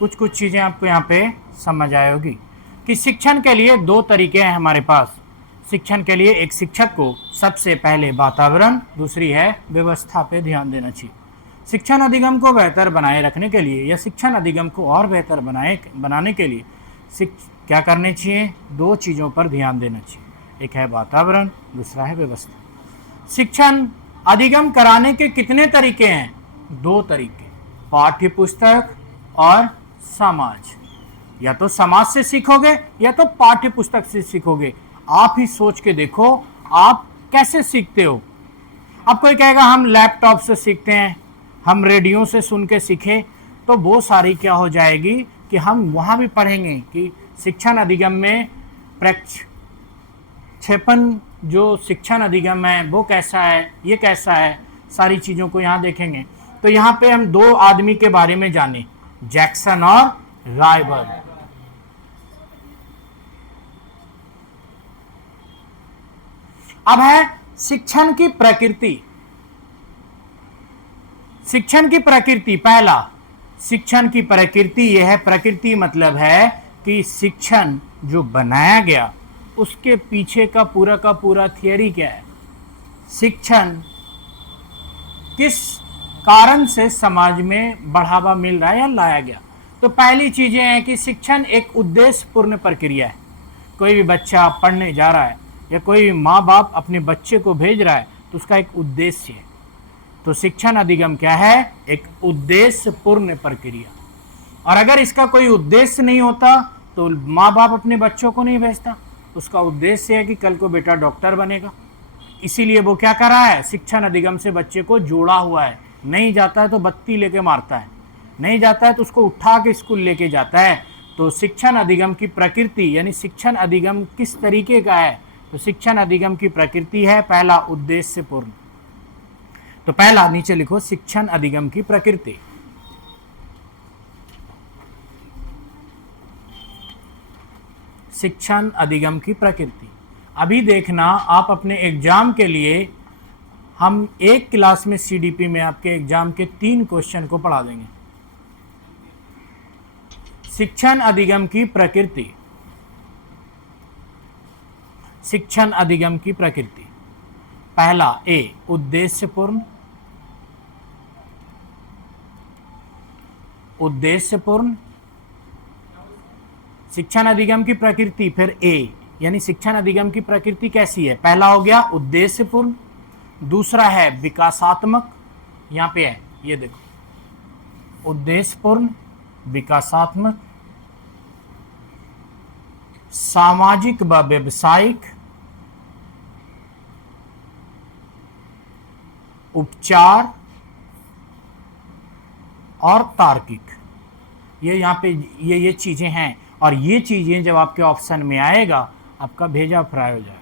कुछ कुछ चीज़ें आपको यहाँ पे समझ आए होगी कि शिक्षण के लिए दो तरीके हैं हमारे पास। शिक्षण के लिए एक शिक्षक को सबसे पहले वातावरण, दूसरी है व्यवस्था पे ध्यान देना चाहिए। शिक्षण अधिगम को बेहतर बनाए रखने के लिए या शिक्षण अधिगम को और बेहतर बनाने के लिए क्या करने चाहिए? दो चीज़ों पर ध्यान देना चाहिए, एक है वातावरण, दूसरा है व्यवस्था। शिक्षण अधिगम कराने के कितने तरीके हैं? दो तरीके, पाठ्य पुस्तक और समाज। या तो समाज से सीखोगे या तो पाठ्य पुस्तक से सीखोगे। आप ही सोच के देखो आप कैसे सीखते हो। अब कोई कहेगा हम लैपटॉप से सीखते हैं, हम रेडियो से सुन के सीखे, तो वो सारी क्या हो जाएगी कि हम वहाँ भी पढ़ेंगे कि शिक्षण अधिगम में प्रक्षेपण जो शिक्षण अधिगम है वो कैसा है, ये कैसा है, सारी चीज़ों को यहाँ देखेंगे। तो यहाँ पे हम दो आदमी के बारे में जाने, जैक्सन और रायबर्ग। अब है शिक्षण की प्रकृति। शिक्षण की प्रकृति, पहला शिक्षण की प्रकृति यह है, प्रकृति मतलब है कि शिक्षण जो बनाया गया उसके पीछे का पूरा थियरी क्या है, शिक्षण किस कारण से समाज में बढ़ावा मिल रहा है या लाया गया। तो पहली चीजें हैं कि शिक्षण एक उद्देश्यपूर्ण प्रक्रिया है। कोई भी बच्चा पढ़ने जा रहा है या कोई माँ बाप अपने बच्चे को भेज रहा है तो उसका एक उद्देश्य है। तो शिक्षण अधिगम क्या है? एक उद्देश्यपूर्ण प्रक्रिया। और अगर इसका कोई उद्देश्य नहीं होता तो माँ बाप अपने बच्चों को नहीं भेजता। उसका उद्देश्य है कि कल को बेटा डॉक्टर बनेगा, इसीलिए वो क्या कर रहा है? शिक्षण अधिगम से बच्चे को जोड़ा हुआ है। नहीं जाता है तो बत्ती लेके मारता है, नहीं जाता है तो उसको उठा के स्कूल लेके जाता है। तो शिक्षण अधिगम की प्रकृति यानी शिक्षण अधिगम किस तरीके का है? तो शिक्षण अधिगम की प्रकृति है पहला उद्देश्यपूर्ण। तो पहला नीचे लिखो, शिक्षण अधिगम की प्रकृति। शिक्षण अधिगम की प्रकृति। अभी देखना आप अपने एग्जाम के लिए हम एक क्लास में सीडीपी में आपके एग्जाम के 3 क्वेश्चन को पढ़ा देंगे। शिक्षण अधिगम की प्रकृति। शिक्षण अधिगम की प्रकृति, पहला ए उद्देश्यपूर्ण। उद्देश्यपूर्ण शिक्षण अधिगम की प्रकृति, फिर ए यानी शिक्षण अधिगम की प्रकृति कैसी है? पहला हो गया उद्देश्यपूर्ण, दूसरा है विकासात्मक, यहां पे है ये देखो, उद्देश्यपूर्ण, विकासात्मक, सामाजिक व व्यवसायिक, उपचार और तार्किक। ये यहाँ पे ये चीजें हैं और ये चीजें जब आपके ऑप्शन में आएगा आपका भेजा फ्राई हो जाएगा।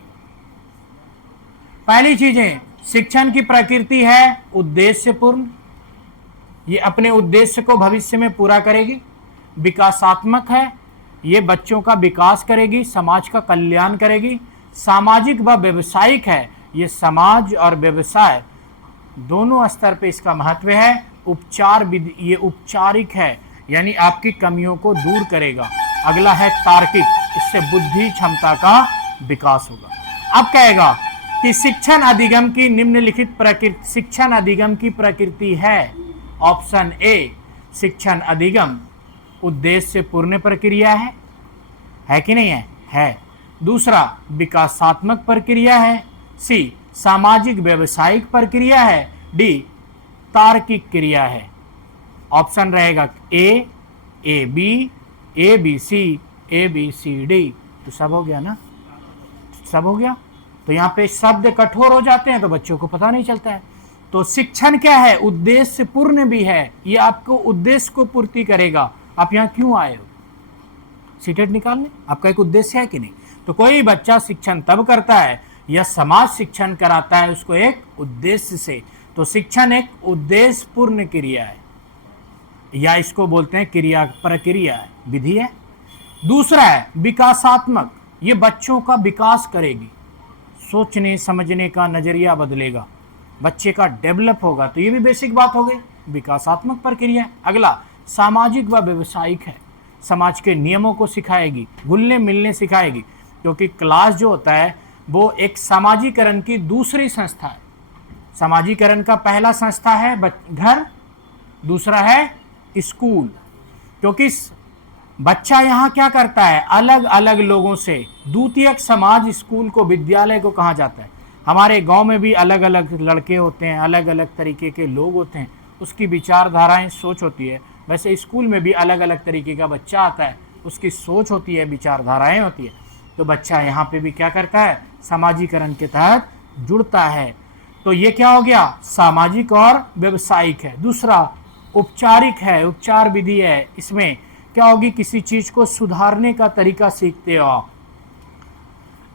पहली चीजें, शिक्षण की प्रकृति है उद्देश्यपूर्ण, ये अपने उद्देश्य को भविष्य में पूरा करेगी। विकासात्मक है, ये बच्चों का विकास करेगी, समाज का कल्याण करेगी। सामाजिक व व्यवसायिक है, ये समाज और व्यवसाय दोनों स्तर पे इसका महत्व है। उपचार विधि, ये उपचारिक है यानी आपकी कमियों को दूर करेगा। अगला है तार्किक, इससे बुद्धि क्षमता का विकास होगा। अब कहेगा कि शिक्षण अधिगम की निम्नलिखित प्रकृति, शिक्षण अधिगम की प्रकृति है ऑप्शन ए, शिक्षण अधिगम उद्देश्यपूर्ण प्रक्रिया है कि नहीं है? है। दूसरा विकासात्मक प्रक्रिया है, सी सामाजिक व्यवसायिक प्रक्रिया है, डी तार्किक क्रिया है। ऑप्शन रहेगा A, A B C, A B C D. तो सब हो गया ना? सब हो गया। तो यहाँ पे शब्द कठोर हो जाते हैं तो बच्चों को पता नहीं चलता है। तो शिक्षण क्या है? उद्देश्यपूर्ण भी है, ये आपको उद्देश्य को पूर्ति करेगा। आप यहाँ क्यों आए हो? सीटेट निकालने, आपका एक उद्देश्य है कि नहीं? तो कोई बच्चा शिक्षण तब करता है या समाज शिक्षण कराता है उसको एक उद्देश्य से। तो शिक्षण एक उद्देश्यपूर्ण क्रिया है या इसको बोलते हैं क्रिया, प्रक्रिया है, विधि है। दूसरा है विकासात्मक, ये बच्चों का विकास करेगी, सोचने समझने का नजरिया बदलेगा, बच्चे का डेवलप होगा। तो ये भी बेसिक बात हो गई, विकासात्मक प्रक्रिया। अगला सामाजिक व व्यवसायिक है, समाज के नियमों को सिखाएगी, घुलने मिलने सिखाएगी, क्योंकि क्लास जो होता है वो एक समाजीकरण की दूसरी संस्था है। समाजीकरण का पहला संस्था है घर, दूसरा है स्कूल। क्योंकि बच्चा यहाँ क्या करता है, अलग अलग लोगों से, द्वितीयक समाज स्कूल को, विद्यालय को कहा जाता है। हमारे गांव में भी अलग अलग लड़के होते हैं, अलग अलग तरीके के लोग होते हैं, उसकी विचारधाराएं, सोच होती है। वैसे स्कूल में भी अलग अलग तरीके का बच्चा आता है, उसकी सोच होती है, विचारधाराएं होती है। तो बच्चा यहाँ पे भी क्या करता है, समाजीकरण के तहत जुड़ता है। तो ये क्या हो गया, सामाजिक और व्यवसायिक है। दूसरा औपचारिक है, उपचार विधि है। इसमें क्या होगी, किसी चीज को सुधारने का तरीका सीखते हो।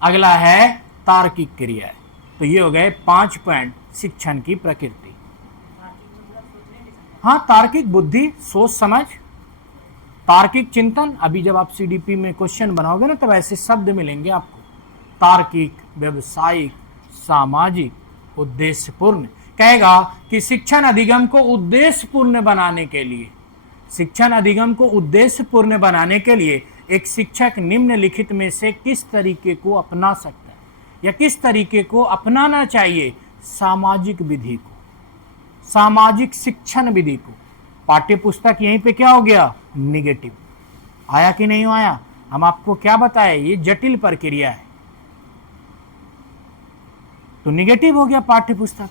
अगला है तार्किक क्रिया। तो ये हो गए 5 पॉइंट शिक्षण की प्रकृति। हाँ, तार्किक बुद्धि, सोच समझ, तार्किक चिंतन। अभी जब आप सीडीपी में क्वेश्चन बनाओगे ना, तब ऐसे शब्द मिलेंगे आपको, तार्किक, व्यवसायिक, सामाजिक, उद्देश्यपूर्ण। कहेगा कि शिक्षण अधिगम को उद्देश्यपूर्ण बनाने के लिए, शिक्षण अधिगम को उद्देश्यपूर्ण बनाने के लिए एक शिक्षक निम्नलिखित में से किस तरीके को अपना सकता है, या किस तरीके को अपनाना चाहिए, सामाजिक विधि को, सामाजिक शिक्षण विधि को। पाठ्य पुस्तक यहीं पे क्या हो गया, निगेटिव आया कि नहीं आया। हम आपको क्या बताए, ये जटिल प्रक्रिया है, तो निगेटिव हो गया पाठ्य पुस्तक।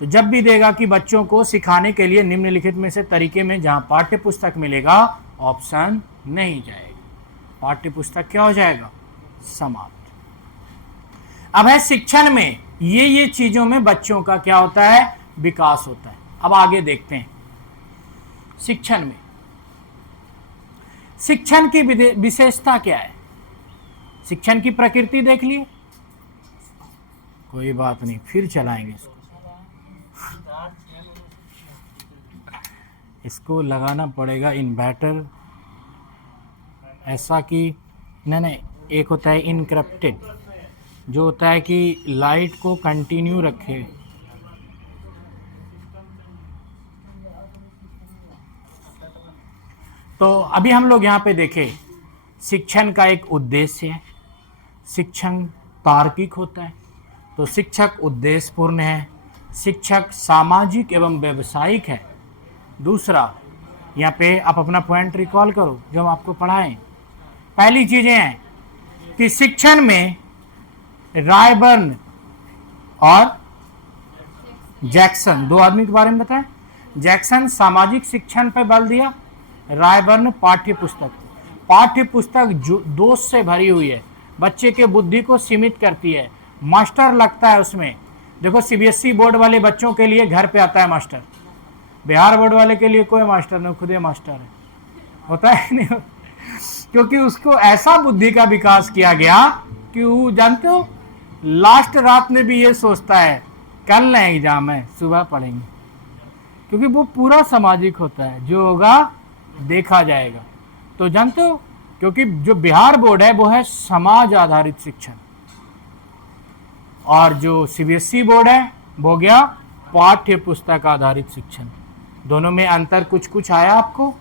तो जब भी देगा कि बच्चों को सिखाने के लिए निम्नलिखित में से तरीके में जहां पाठ्य पुस्तक मिलेगा, ऑप्शन नहीं जाएगा, पाठ्य पुस्तक क्या हो जाएगा, समाप्त। अब है शिक्षण में ये चीजों में बच्चों का क्या होता है, विकास होता है। अब आगे देखते हैं शिक्षण में, शिक्षण की विशेषता क्या है। शिक्षण की प्रकृति देख लिए, कोई बात नहीं, फिर चलाएंगे इसको लगाना पड़ेगा इन्वर्टर, ऐसा कि नहीं, एक होता है इनक्रप्टेड, जो होता है कि लाइट को कंटिन्यू रखे। तो अभी हम लोग यहाँ पे देखें, शिक्षण का एक उद्देश्य है, शिक्षण तार्किक होता है, तो शिक्षक उद्देश्यपूर्ण है, शिक्षक सामाजिक एवं व्यवसायिक है। दूसरा, यहाँ पे आप अपना पॉइंट रिकॉल करो जो हम आपको पढ़ाएं। पहली चीजें हैं कि शिक्षण में रायबर्न और जैक्सन, 2 आदमी के बारे में बताएं। जैक्सन सामाजिक शिक्षण पर बल दिया, रायबर्न पाठ्य पुस्तक। पाठ्य पुस्तक दोष से भरी हुई है, बच्चे के बुद्धि को सीमित करती है, मास्टर लगता है उसमें। देखो, सीबीएसई बोर्ड वाले बच्चों के लिए घर पे आता है मास्टर, बिहार बोर्ड वाले के लिए कोई मास्टर नहीं, खुद ही मास्टर है, होता है नहीं, क्योंकि उसको ऐसा बुद्धि का विकास किया गया कि वो, जानते हो, लास्ट रात में भी ये सोचता है कल ना एग्जाम है, सुबह पढ़ेंगे, क्योंकि वो पूरा सामाजिक होता है, जो होगा देखा जाएगा। तो जानते हो, क्योंकि जो बिहार बोर्ड है वो है समाज आधारित शिक्षण, और जो सीबीएसई बोर्ड है वो गया पाठ्य पुस्तक आधारित शिक्षण। दोनों में अंतर कुछ कुछ आया आपको।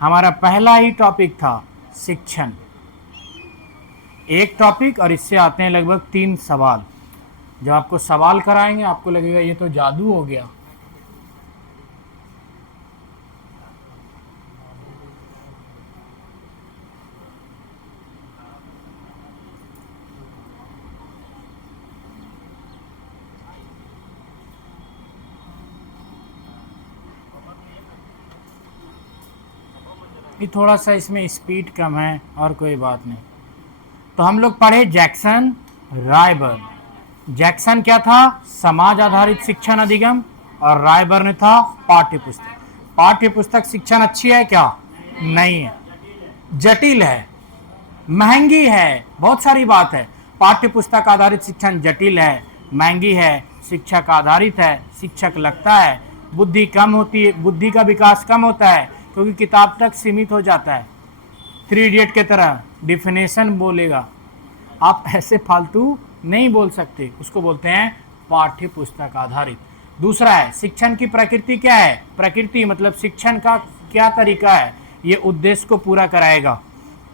हमारा पहला ही टॉपिक था शिक्षण, एक टॉपिक, और इससे आते हैं लगभग 3 सवाल। जब आपको सवाल कराएंगे आपको लगेगा ये तो जादू हो गया। ये थोड़ा सा इसमें स्पीड कम है और कोई बात नहीं। तो हम लोग पढ़े जैक्सन, रायबर्न। जैक्सन क्या था, समाज आधारित शिक्षण अधिगम, और रायबर्न था पाठ्य पुस्तक। पाठ्य पुस्तक शिक्षण अच्छी है क्या, नहीं है, जटिल है, महंगी है, बहुत सारी बात है। पाठ्य पुस्तक आधारित शिक्षण जटिल है, महंगी है, शिक्षक आधारित है, शिक्षक लगता है, बुद्धि कम होती है, बुद्धि का विकास कम होता है, क्योंकि किताब तक सीमित हो जाता है। 3 इडियट के तरह डिफिनेशन बोलेगा, आप ऐसे फालतू नहीं बोल सकते, उसको बोलते हैं पाठ्य पुस्तक आधारित। दूसरा है शिक्षण की प्रकृति क्या है, प्रकृति मतलब शिक्षण का क्या तरीका है, ये उद्देश्य को पूरा कराएगा,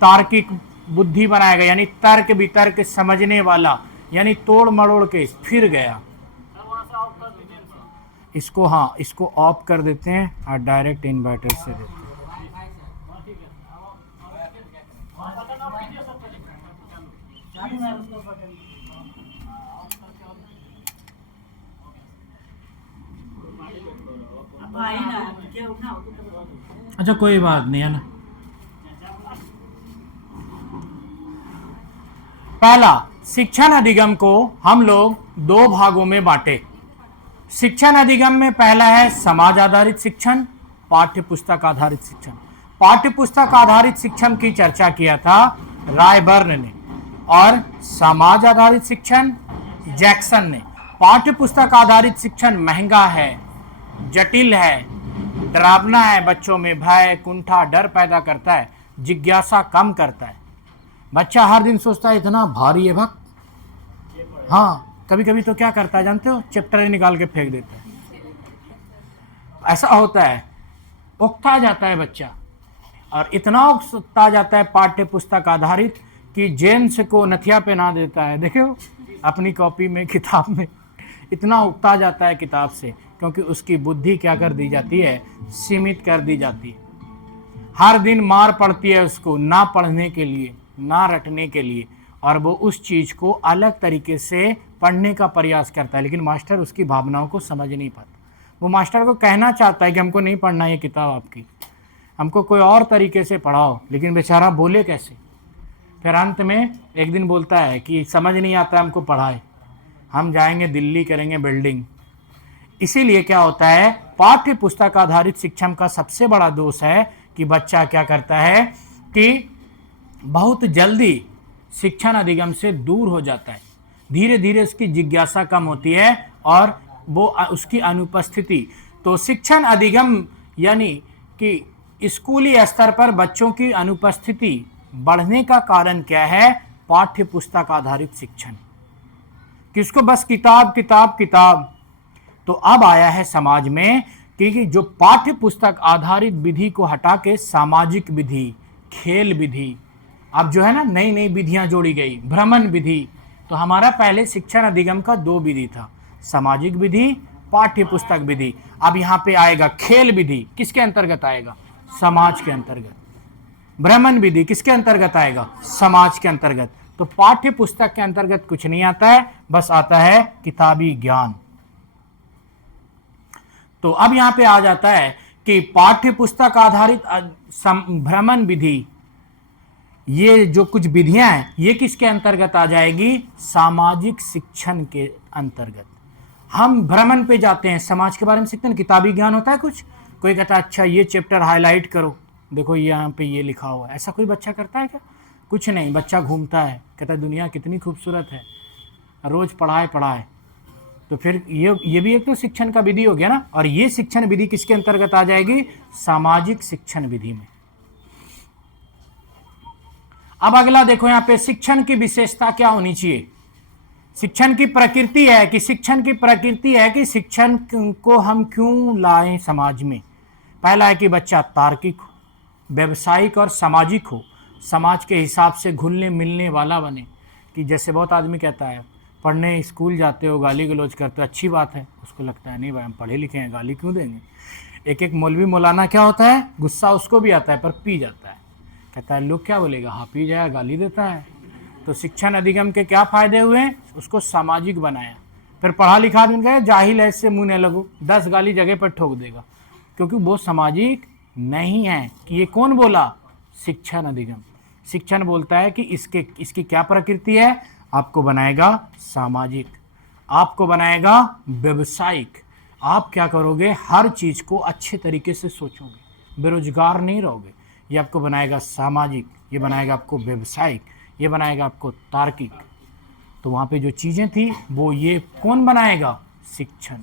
तार्किक बुद्धि बनाएगा, यानी तर्क वितर्क समझने वाला, यानी तोड़ मरोड़ के फिर गया। इसको हाँ, इसको ऑफ कर देते हैं और डायरेक्ट इन्वर्टर से देते हैं। अच्छा कोई बात नहीं है ना। पहला, शिक्षण अधिगम को हम लोग दो भागों में बांटे। शिक्षण अधिगम में पहला है समाज आधारित शिक्षण, पाठ्य पुस्तक आधारित शिक्षण। पाठ्य पुस्तक आधारित शिक्षण की चर्चा किया था रायबर्न ने, और समाज आधारित शिक्षण जैक्सन ने। पाठ्य पुस्तक आधारित शिक्षण महंगा है, जटिल है, डरावना है, बच्चों में भय, कुंठा, डर पैदा करता है, जिज्ञासा कम करता है। बच्चा हर दिन सोचता है इतना भारी है भक्त, हाँ कभी कभी तो क्या करता है जानते हो, चैप्टर ही निकाल के फेंक देता है। ऐसा होता है, उकता जाता है बच्चा, और इतना उकता जाता है पाठ्य पुस्तक आधारित कि जेम्स को नथिया पहना देता है। देखो अपनी कॉपी में, किताब में, इतना उकता जाता है किताब से, क्योंकि उसकी बुद्धि क्या कर दी जाती है, सीमित कर दी जाती है। हर दिन मार पड़ती है उसको, ना पढ़ने के लिए, ना रटने के लिए, और वो उस चीज़ को अलग तरीके से पढ़ने का प्रयास करता है, लेकिन मास्टर उसकी भावनाओं को समझ नहीं पाता। वो मास्टर को कहना चाहता है कि हमको नहीं पढ़ना ये किताब आपकी, हमको कोई और तरीके से पढ़ाओ, लेकिन बेचारा बोले कैसे। फिर अंत में एक दिन बोलता है कि समझ नहीं आता हमको पढ़ाए, हम जाएंगे दिल्ली, करेंगे बिल्डिंग। इसीलिए क्या होता है, पाठ्य पुस्तक आधारित शिक्षण का सबसे बड़ा दोष है कि बच्चा क्या करता है कि बहुत जल्दी शिक्षण अधिगम से दूर हो जाता है। धीरे धीरे उसकी जिज्ञासा कम होती है और वो उसकी अनुपस्थिति। तो शिक्षण अधिगम यानी कि स्कूली स्तर पर बच्चों की अनुपस्थिति बढ़ने का कारण क्या है, पाठ्य पुस्तक आधारित शिक्षण, किसको बस किताब किताब किताब। तो अब आया है समाज में कि जो पाठ्य पुस्तक आधारित विधि को हटा के सामाजिक विधि, खेल विधि, अब जो है ना नई नई विधियां जोड़ी गई, भ्रमण विधि। तो हमारा पहले शिक्षण अधिगम का दो विधि था, सामाजिक विधि, पाठ्य पुस्तक विधि। अब यहाँ पे आएगा खेल विधि, किसके अंतर्गत आएगा, समाज के अंतर्गत। भ्रमण विधि किसके अंतर्गत आएगा, समाज के अंतर्गत। तो पाठ्य पुस्तक के अंतर्गत कुछ नहीं आता है, बस आता है किताबी ज्ञान। तो अब यहां पे आ जाता है कि पाठ्य पुस्तक आधारित भ्रमण विधि, ये जो कुछ विधियां हैं ये किसके अंतर्गत आ जाएगी, सामाजिक शिक्षण के अंतर्गत। हम भ्रमण पे जाते हैं, समाज के बारे में सीखते हैं, किताबी ज्ञान होता है कुछ। कोई कहता है अच्छा ये चैप्टर हाईलाइट करो, देखो यहाँ पे ये लिखा हुआ है, ऐसा कोई बच्चा करता है क्या, कुछ नहीं। बच्चा घूमता है, कहता है दुनिया कितनी खूबसूरत है, रोज पढ़ाए पढ़ाए। तो फिर ये भी एक तो शिक्षण का विधि हो गया ना। और ये शिक्षण विधि किसके अंतर्गत आ जाएगी, सामाजिक शिक्षण विधि में। अब अगला देखो यहाँ पे शिक्षण की विशेषता क्या होनी चाहिए। शिक्षण की प्रकृति है कि शिक्षण को हम क्यों लाएं समाज में। पहला है कि बच्चा तार्किक हो, व्यवसायिक और सामाजिक हो, समाज के हिसाब से घुलने मिलने वाला बने। कि जैसे बहुत आदमी कहता है पढ़ने स्कूल जाते हो, गाली गलौज करते हो, अच्छी बात है, उसको लगता है नहीं भाई हम पढ़े लिखे हैं, गाली क्यों देंगे। एक मौलवी मौलाना क्या होता है, गुस्सा उसको भी आता है पर पी जाता है, कहता है लोग क्या बोलेगा, हाँ पी जाएगा, गाली देता है। तो शिक्षण अधिगम के क्या फायदे हुए, उसको सामाजिक बनाया। फिर पढ़ा लिखा आदमी कहे जाहिल है, इससे मुंह न लगो, 10 गाली जगह पर ठोक देगा, क्योंकि वो सामाजिक नहीं है। कि ये कौन बोला, शिक्षण अधिगम। शिक्षण बोलता है कि इसकी क्या प्रकृति है, आपको बनाएगा सामाजिक, आपको बनाएगा व्यवसायिक। आप क्या करोगे, हर चीज़ को अच्छे तरीके से सोचोगे, बेरोजगार नहीं रहोगे। ये आपको बनाएगा सामाजिक, ये बनाएगा आपको व्यवसायिक, ये बनाएगा आपको तार्किक। तो वहाँ पे जो चीज़ें थी वो ये कौन बनाएगा, शिक्षण।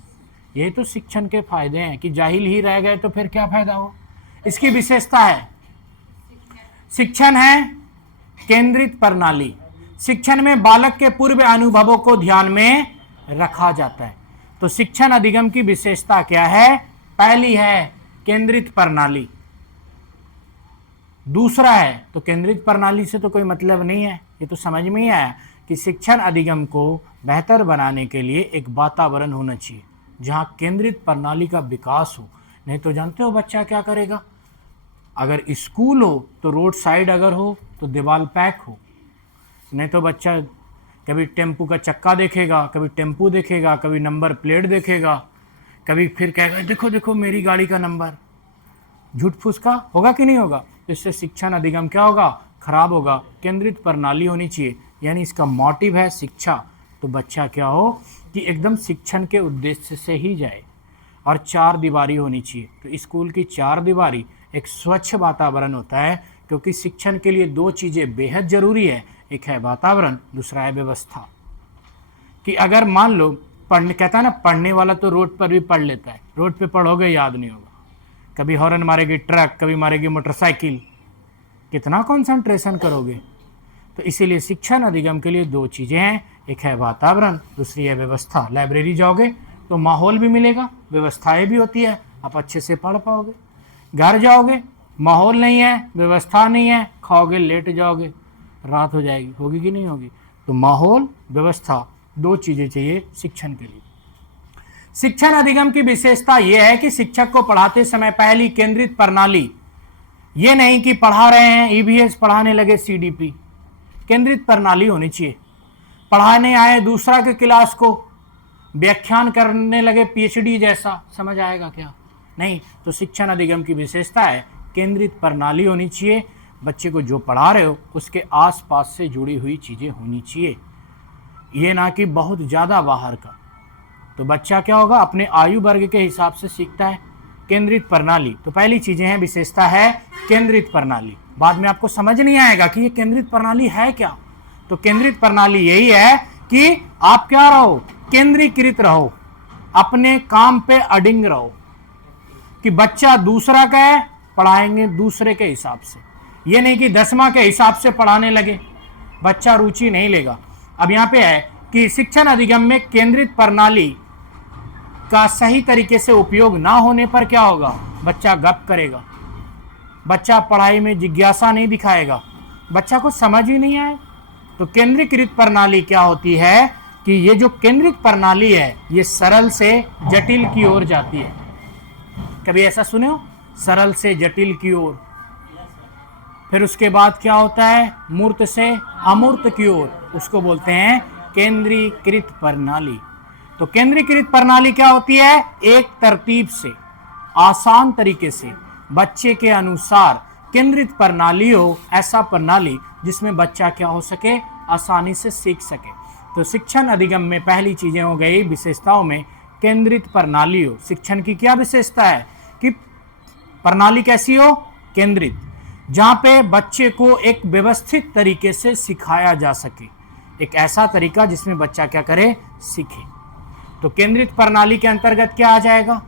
ये तो शिक्षण के फायदे हैं कि जाहिल ही रह गए तो फिर क्या फायदा हो। इसकी विशेषता है, शिक्षण है केंद्रित प्रणाली। शिक्षण में बालक के पूर्व अनुभवों को ध्यान में रखा जाता है। तो शिक्षण अधिगम की विशेषता क्या है? पहली है केंद्रित प्रणाली। दूसरा है, तो केंद्रित प्रणाली से तो कोई मतलब नहीं है, ये तो समझ में ही आया कि शिक्षण अधिगम को बेहतर बनाने के लिए एक वातावरण होना चाहिए जहां केंद्रित प्रणाली का विकास हो। नहीं तो जानते हो बच्चा क्या करेगा? अगर स्कूल हो तो रोड साइड अगर हो तो दीवार पैक हो, नहीं तो बच्चा कभी टेम्पू का चक्का देखेगा, कभी टेम्पू देखेगा, कभी नंबर प्लेट देखेगा, कभी फिर कहेगा देखो देखो मेरी गाड़ी का नंबर। झूठ फूस का होगा कि नहीं होगा? तो इससे शिक्षण अधिगम क्या होगा? खराब होगा। केंद्रित प्रणाली होनी चाहिए, यानी इसका मोटिव है शिक्षा, तो बच्चा क्या हो कि एकदम शिक्षण के उद्देश्य से ही जाए। और चार दीवारी होनी चाहिए, तो स्कूल की चार दीवारी एक स्वच्छ वातावरण होता है, क्योंकि शिक्षण के लिए दो चीज़ें बेहद ज़रूरी है, एक है वातावरण, दूसरा है व्यवस्था। कि अगर मान लो पढ़ने, कहता है ना पढ़ने वाला तो रोड पर भी पढ़ लेता है, रोड पे पढ़ोगे याद नहीं होगा, कभी हॉर्न मारेगी ट्रक, कभी मारेगी मोटरसाइकिल, कितना कंसंट्रेशन करोगे? तो इसीलिए शिक्षण अधिगम के लिए दो चीज़ें हैं, एक है वातावरण, दूसरी है व्यवस्था। लाइब्रेरी जाओगे तो माहौल भी मिलेगा, व्यवस्थाएं भी होती है, आप अच्छे से पढ़ पाओगे। घर जाओगे माहौल नहीं है, व्यवस्था नहीं है, खाओगे लेट जाओगे, रात हो जाएगी, होगी कि नहीं होगी? तो माहौल, व्यवस्था, दो चीज़ें चाहिए शिक्षण के लिए। शिक्षण अधिगम की विशेषता यह है कि शिक्षक को पढ़ाते समय पहली केंद्रित प्रणाली, ये नहीं कि पढ़ा रहे हैं ईवीएस पढ़ाने लगे सीडीपी, केंद्रित प्रणाली होनी चाहिए। पढ़ाने आए दूसरा के क्लास को, व्याख्यान करने लगे पीएचडी जैसा, समझ आएगा क्या? नहीं। तो शिक्षण अधिगम की विशेषता है केंद्रित प्रणाली होनी चाहिए, बच्चे को जो पढ़ा रहे हो उसके आसपास से जुड़ी हुई चीज़ें होनी चाहिए, ये ना कि बहुत ज़्यादा बाहर का। तो बच्चा क्या होगा? अपने आयु वर्ग के हिसाब से सीखता है। केंद्रित प्रणाली, तो पहली चीज़ें हैं, विशेषता है केंद्रित प्रणाली। बाद में आपको समझ नहीं आएगा कि ये केंद्रित प्रणाली है क्या। तो केंद्रित प्रणाली यही है कि आप क्या रहो? केंद्रीकृत रहो, अपने काम पे अडिंग रहो, कि बच्चा दूसरा का है पढ़ाएंगे दूसरे के हिसाब से, ये नहीं कि 10वां के हिसाब से पढ़ाने लगे, बच्चा रुचि नहीं लेगा। अब यहाँ पे है कि शिक्षण अधिगम में केंद्रित प्रणाली का सही तरीके से उपयोग ना होने पर क्या होगा? बच्चा गप करेगा, बच्चा पढ़ाई में जिज्ञासा नहीं दिखाएगा, बच्चा को समझ ही नहीं आए। तो केंद्रीकृत प्रणाली क्या होती है कि ये जो केंद्रित प्रणाली है ये सरल से जटिल की ओर जाती है। कभी ऐसा सुने हो? सरल से जटिल की ओर। फिर उसके बाद क्या होता है? मूर्त से अमूर्त की ओर, उसको बोलते हैं केंद्रीकृत प्रणाली। तो केंद्रीकृत प्रणाली क्या होती है? एक तरतीब से, आसान तरीके से, बच्चे के अनुसार केंद्रित प्रणाली हो, ऐसा प्रणाली जिसमें बच्चा क्या हो सके? आसानी से सीख सके। तो शिक्षण अधिगम में पहली चीजें हो गई विशेषताओं में केंद्रित प्रणाली हो। शिक्षण की क्या विशेषता है कि प्रणाली कैसी हो? केंद्रित, जहाँ पे बच्चे को एक व्यवस्थित तरीके से सिखाया जा सके, एक ऐसा तरीका जिसमें बच्चा क्या करे? सीखे। तो केंद्रित प्रणाली के अंतर्गत क्या आ जाएगा?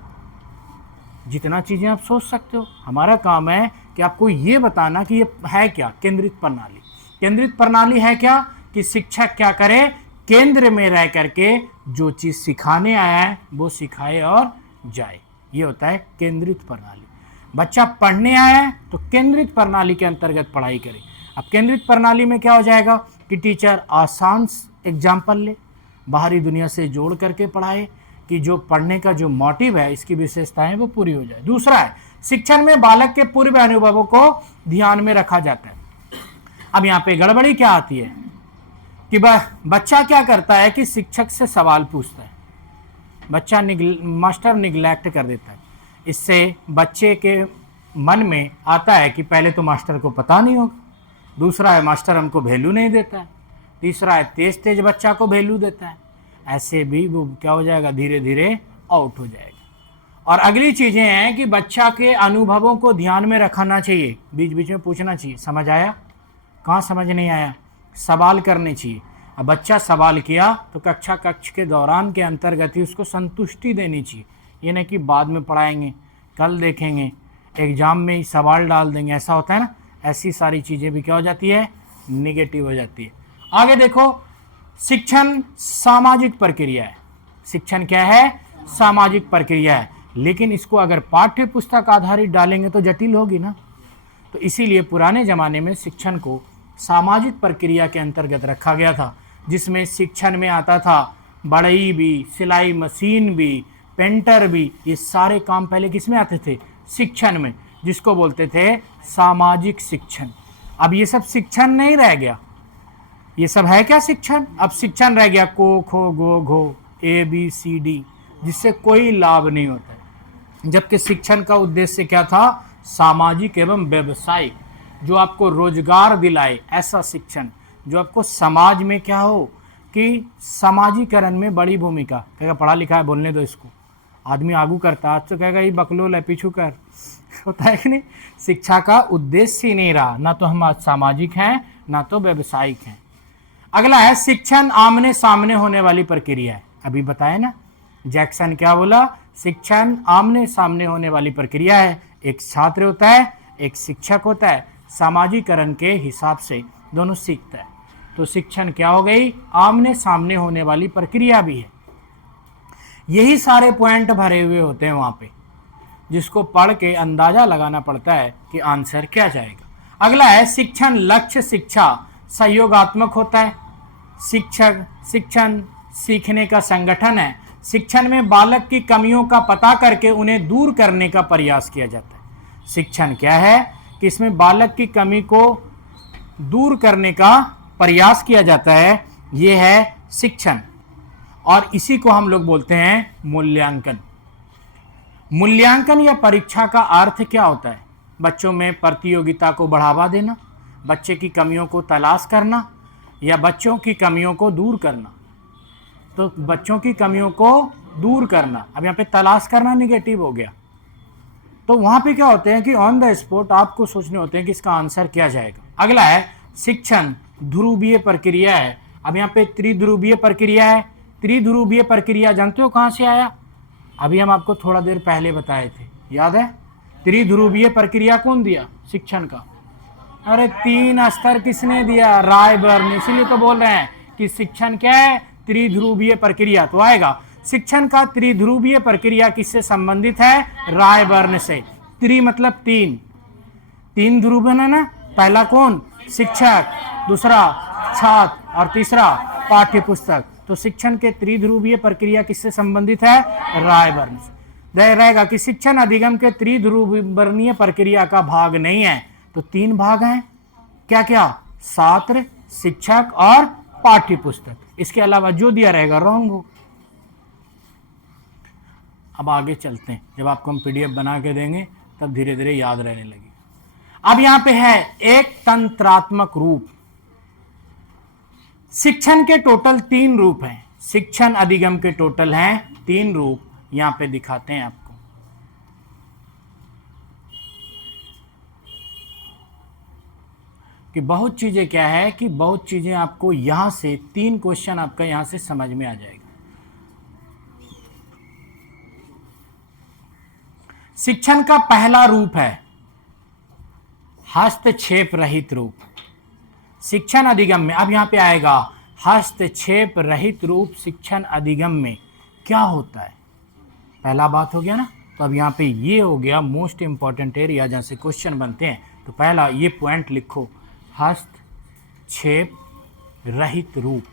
जितना चीज़ें आप सोच सकते हो। हमारा काम है कि आपको ये बताना कि ये है क्या केंद्रित प्रणाली। केंद्रित प्रणाली है क्या कि शिक्षक क्या करे? केंद्र में रह करके जो चीज़ सिखाने आया है वो सिखाए और जाए, ये होता है केंद्रित प्रणाली। बच्चा पढ़ने आया है तो केंद्रित प्रणाली के अंतर्गत पढ़ाई करे। अब केंद्रित प्रणाली में क्या हो जाएगा कि टीचर आसान एग्जाम्पल ले, बाहरी दुनिया से जोड़ करके पढ़ाए, कि जो पढ़ने का जो मोटिव है, इसकी विशेषताएं वो पूरी हो जाए। दूसरा है शिक्षण में बालक के पूर्व अनुभवों को ध्यान में रखा जाता है। अब यहाँ पे गड़बड़ी क्या आती है कि बच्चा क्या करता है कि शिक्षक से सवाल पूछता है, बच्चा मास्टर निगलेक्ट कर देता है। इससे बच्चे के मन में आता है कि पहले तो मास्टर को पता नहीं होगा, दूसरा है मास्टर हमको वैल्यू नहीं देता है, तीसरा है तेज तेज बच्चा को वैल्यू देता है। ऐसे भी वो क्या हो जाएगा? धीरे धीरे आउट हो जाएगा। और अगली चीज़ें हैं कि बच्चा के अनुभवों को ध्यान में रखना चाहिए, बीच बीच में पूछना चाहिए, समझ आया? कहाँ समझ नहीं आया? सवाल करने चाहिए। अब बच्चा सवाल किया तो कक्ष के दौरान के अंतर्गत ही उसको संतुष्टि देनी चाहिए, ये नहीं कि बाद में पढ़ाएंगे, कल देखेंगे, एग्जाम में ही सवाल डाल देंगे, ऐसा होता है ना। ऐसी सारी चीज़ें भी क्या हो जाती है? निगेटिव हो जाती है। आगे देखो, शिक्षण सामाजिक प्रक्रिया है। शिक्षण क्या है? सामाजिक प्रक्रिया है। लेकिन इसको अगर पाठ्य पुस्तक आधारित डालेंगे तो जटिल होगी ना। तो इसीलिए पुराने ज़माने में शिक्षण को सामाजिक प्रक्रिया के अंतर्गत रखा गया था, जिसमें शिक्षण में आता था बढ़ई भी, सिलाई मशीन भी, पेंटर भी। ये सारे काम पहले किस में आते थे? शिक्षण में, जिसको बोलते थे सामाजिक शिक्षण। अब ये सब शिक्षण नहीं रह गया। ये सब है क्या शिक्षण? अब शिक्षण रह गया को खो गो घो ABCD, जिससे कोई लाभ नहीं होता है। जबकि शिक्षण का उद्देश्य क्या था? सामाजिक एवं व्यवसायिक, जो आपको रोजगार दिलाए, ऐसा शिक्षण जो आपको समाज में क्या हो कि समाजीकरण में बड़ी भूमिका। कहेगा पढ़ा लिखा है, बोलने दो इसको, आदमी आगू करता, आज तो कहेगा ये बकलोल है, पीछू कर। होता है कि नहीं? शिक्षा का उद्देश्य ही नहीं रहा, ना तो हम आज सामाजिक हैं ना तो व्यवसायिक हैं। अगला है शिक्षण आमने सामने होने वाली प्रक्रिया है। अभी बताया ना जैक्सन क्या बोला? शिक्षण आमने सामने होने वाली प्रक्रिया है। एक छात्र होता है, एक शिक्षक होता है, सामाजिकरण के हिसाब से दोनों सीखता है। तो शिक्षण क्या हो गई? आमने सामने होने वाली प्रक्रिया भी है। यही सारे पॉइंट भरे हुए होते हैं वहाँ पे, जिसको पढ़ के अंदाजा लगाना पड़ता है कि आंसर क्या जाएगा। अगला है शिक्षण लक्ष्य शिक्षा सहयोगात्मक होता है। शिक्षण सीखने का संगठन है। शिक्षण में बालक की कमियों का पता करके उन्हें दूर करने का प्रयास किया जाता है। शिक्षण क्या है? कि इसमें बालक की कमी को दूर करने का प्रयास किया जाता है। ये है शिक्षण, और इसी को हम लोग बोलते हैं मूल्यांकन। मूल्यांकन या परीक्षा का अर्थ क्या होता है? बच्चों में प्रतियोगिता को बढ़ावा देना, बच्चे की कमियों को तलाश करना, या बच्चों की कमियों को दूर करना। तो बच्चों की कमियों को दूर करना, अब यहाँ पे तलाश करना निगेटिव हो गया। तो वहाँ पे क्या होते हैं कि ऑन द स्पॉट आपको सोचने होते हैं कि इसका आंसर क्या जाएगा। अगला है शिक्षण ध्रुवीय प्रक्रिया है। अब यहाँ पे त्रिध्रुवीय प्रक्रिया है। त्रिध्रुवीय प्रक्रिया जानते हो कहाँ से आया? अभी हम आपको थोड़ा देर पहले बताए थे, याद है? त्रिध्रुवीय प्रक्रिया कौन दिया शिक्षण का? अरे 3 स्तर किसने दिया? रायबर्न। इसीलिए तो बोल रहे हैं कि शिक्षण क्या है? त्रिध्रुवीय प्रक्रिया। तो आएगा शिक्षण का त्रिध्रुवीय प्रक्रिया किससे संबंधित है? रायबर्न से। त्रि मतलब 3 ध्रुव है ना। पहला कौन? शिक्षक, दूसरा छात्र, और तीसरा पाठ्य पुस्तक। तो शिक्षण के त्रिध्रुवीय प्रक्रिया किससे संबंधित है? रायबर्न से। रहेगा कि शिक्षण अधिगम के त्रिध्रुवीय प्रक्रिया का भाग नहीं है। तो 3 भाग हैं, क्या क्या? छात्र, शिक्षक और पाठ्य पुस्तक। इसके अलावा जो दिया रहेगा रॉन्ग हो। अब आगे चलते हैं, जब आपको हम PDF बना के देंगे तब धीरे धीरे याद रहने लगी। अब यहां पे है एक तंत्रात्मक रूप। शिक्षण के टोटल 3 रूप हैं। शिक्षण अधिगम के टोटल हैं 3 रूप। यहां पे दिखाते हैं आपको। कि बहुत चीजें क्या है कि बहुत चीजें आपको यहां से 3 क्वेश्चन आपका यहां से समझ में आ जाएगा। शिक्षण का पहला रूप है हस्तक्षेप रहित रूप। शिक्षण अधिगम में अब यहां पे आएगा हस्तक्षेप रहित रूप। शिक्षण अधिगम में क्या होता है? पहला बात हो गया ना। तो अब यहां पे ये हो गया मोस्ट इंपॉर्टेंट एरिया जहां से क्वेश्चन बनते हैं। तो पहला ये पॉइंट लिखो, हस्तक्षेप रहित रूप,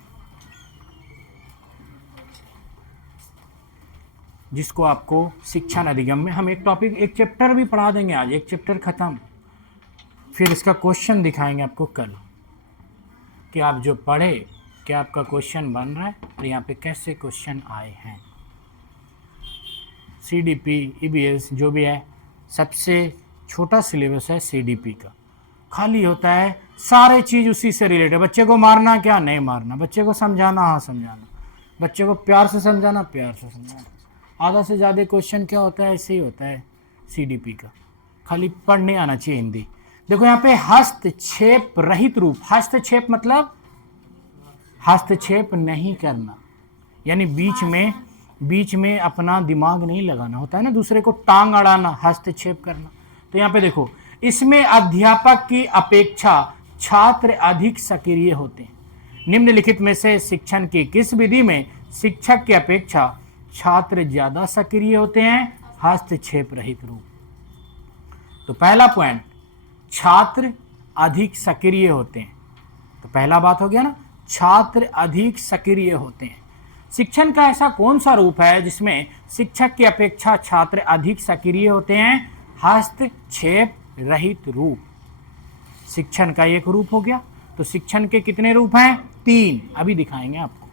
जिसको आपको शिक्षण अधिगम में हम एक टॉपिक, एक चैप्टर भी पढ़ा देंगे आज। एक चैप्टर खत्म, फिर इसका क्वेश्चन दिखाएंगे आपको कल कि आप जो पढ़े क्या आपका क्वेश्चन बन रहा है और यहाँ पे कैसे क्वेश्चन आए हैं। CDP EBS जो भी है, सबसे छोटा सिलेबस है CDP का। खाली होता है सारे चीज़ उसी से रिलेटेड। बच्चे को मारना क्या? नहीं मारना। बच्चे को समझाना, हाँ समझाना। बच्चे को प्यार से समझाना, प्यार से समझाना। आधा से ज़्यादा क्वेश्चन क्या होता है? ऐसे ही होता है CDP का। खाली पढ़ने आना चाहिए हिंदी। देखो यहाँ पे हस्तक्षेप रहित रूप। हस्तक्षेप मतलब हस्तक्षेप नहीं करना, यानी बीच में अपना दिमाग नहीं लगाना। होता है ना दूसरे को टांग अड़ाना, हस्तक्षेप करना। तो यहाँ पे देखो, इसमें अध्यापक की अपेक्षा छात्र अधिक सक्रिय होते हैं। निम्नलिखित में से शिक्षण की किस विधि में शिक्षक की अपेक्षा छात्र ज्यादा सक्रिय होते हैं, हस्तक्षेप रहित रूप। तो पहला पॉइंट, छात्र अधिक सक्रिय होते हैं। तो पहला बात हो गया ना, छात्र अधिक सक्रिय होते हैं। शिक्षण का ऐसा कौन सा रूप है जिसमें शिक्षक की अपेक्षा छात्र अधिक सक्रिय होते हैं? हस्तक्षेप रहित रूप शिक्षण का एक रूप हो गया। तो शिक्षण के कितने रूप हैं? 3, अभी दिखाएंगे आपको।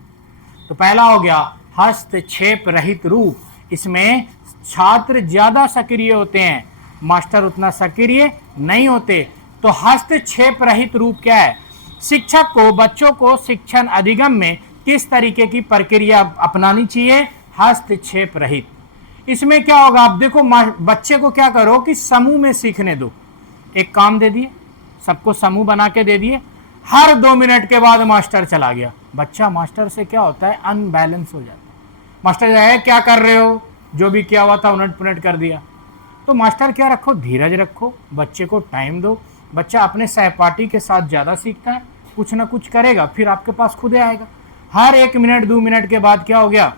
तो पहला हो गया हस्तक्षेप रहित रूप। इसमें छात्र ज्यादा सक्रिय होते हैं, मास्टर उतना सक्रिय नहीं होते। तो हस्तक्षेप रहित रूप क्या है? शिक्षक को बच्चों को शिक्षण अधिगम में किस तरीके की प्रक्रिया अपनानी चाहिए? हस्तक्षेप रहित। इसमें क्या होगा, आप देखो, बच्चे को क्या करो कि समूह में सीखने दो। एक काम दे दिए, सबको समूह बना के दे दिए, हर 2 मिनट के बाद मास्टर चला गया। बच्चा मास्टर से क्या होता है, अनबैलेंस हो जाता है। मास्टर जाए क्या कर रहे हो, जो भी किया हुआ था उलट पुलट कर दिया। तो मास्टर क्या रखो, धीरज रखो, बच्चे को टाइम दो। बच्चा अपने सहपाठी के साथ ज़्यादा सीखता है, कुछ ना कुछ करेगा, फिर आपके पास खुद आएगा। हर 1 मिनट 2 मिनट के बाद क्या हो गया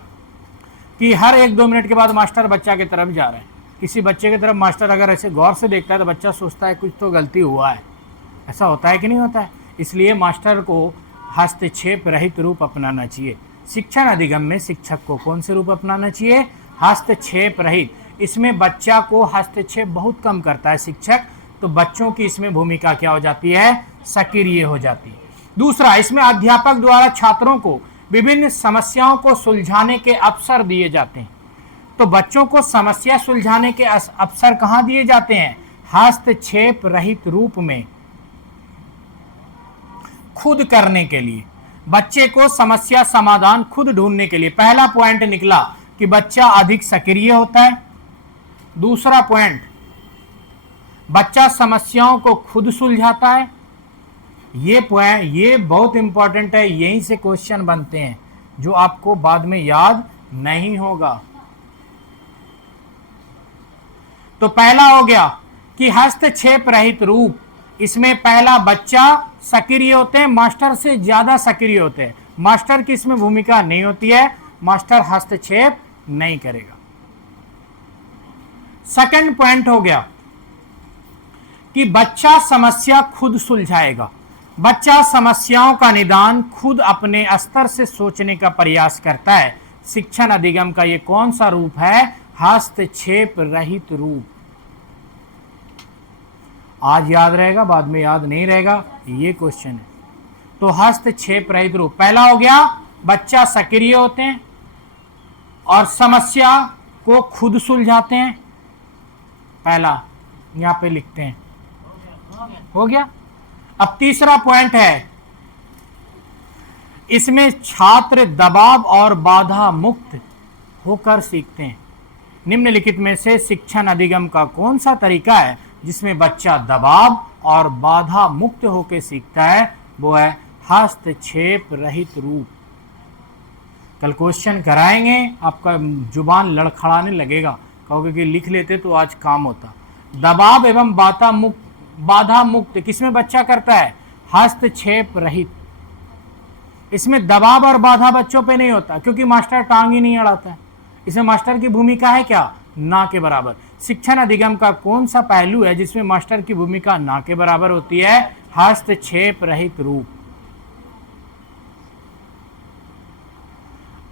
कि हर 1-2 मिनट के बाद मास्टर बच्चा की तरफ जा रहे हैं। किसी बच्चे की तरफ मास्टर अगर ऐसे गौर से देखता है तो बच्चा सोचता है कुछ तो गलती हुआ है। ऐसा होता है कि नहीं होता है? इसलिए मास्टर को हस्तक्षेप रहित रूप अपनाना चाहिए। शिक्षण अधिगम में शिक्षक को कौन से रूप अपनाना चाहिए? हस्तक्षेप रहित। इसमें बच्चा को हस्तक्षेप बहुत कम करता है शिक्षक, तो बच्चों की इसमें भूमिका क्या हो जाती है? सक्रिय हो जाती है। दूसरा, इसमें अध्यापक द्वारा छात्रों को विभिन्न समस्याओं को सुलझाने के अवसर दिए जाते हैं। तो बच्चों को समस्या सुलझाने के अवसर कहाँ दिए जाते हैं? हस्तक्षेप रहित रूप में, खुद करने के लिए, बच्चे को समस्या समाधान खुद ढूंढने के लिए। पहला पॉइंट निकला कि बच्चा अधिक सक्रिय होता है। दूसरा पॉइंट, बच्चा समस्याओं को खुद सुलझाता है। ये पॉइंट ये बहुत इंपॉर्टेंट है, यहीं से क्वेश्चन बनते हैं जो आपको बाद में याद नहीं होगा। तो पहला हो गया कि हस्तक्षेप रहित रूप। इसमें पहला, बच्चा सक्रिय होते हैं, मास्टर से ज्यादा सक्रिय होते हैं। मास्टर की इसमें भूमिका नहीं होती है, मास्टर हस्तक्षेप नहीं करेगा। सेकंड पॉइंट हो गया कि बच्चा समस्या खुद सुलझाएगा। बच्चा समस्याओं का निदान खुद अपने स्तर से सोचने का प्रयास करता है। शिक्षण अधिगम का ये कौन सा रूप है? हस्तक्षेप रहित रूप। आज याद रहेगा, बाद में याद नहीं रहेगा, ये क्वेश्चन है। तो हस्तक्षेप रहित रूप पहला हो गया, बच्चा सक्रिय होते हैं और समस्या को खुद सुलझाते हैं। पहला यहां पे लिखते हैं, हो गया। अब तीसरा पॉइंट है, इसमें छात्र दबाव और बाधा मुक्त होकर सीखते हैं। निम्नलिखित में से शिक्षण अधिगम का कौन सा तरीका है जिसमें बच्चा दबाव और बाधा मुक्त होकर सीखता है? वो है हस्तक्षेप रहित रूप। कल क्वेश्चन कराएंगे, आपका जुबान लड़खड़ाने लगेगा, कहोगे कि लिख लेते तो आज काम होता। दबाव एवं बाधा मुक्त किसमें बच्चा करता है? हस्तक्षेप रहित। इसमें दबाव और बाधा बच्चों पे नहीं होता, क्योंकि मास्टर टांग ही नहीं अड़ाता है। इसमें मास्टर की भूमिका है क्या? ना के बराबर। शिक्षण अधिगम का कौन सा पहलू है जिसमें मास्टर की भूमिका ना के बराबर होती है? हस्तक्षेप रहित रूप।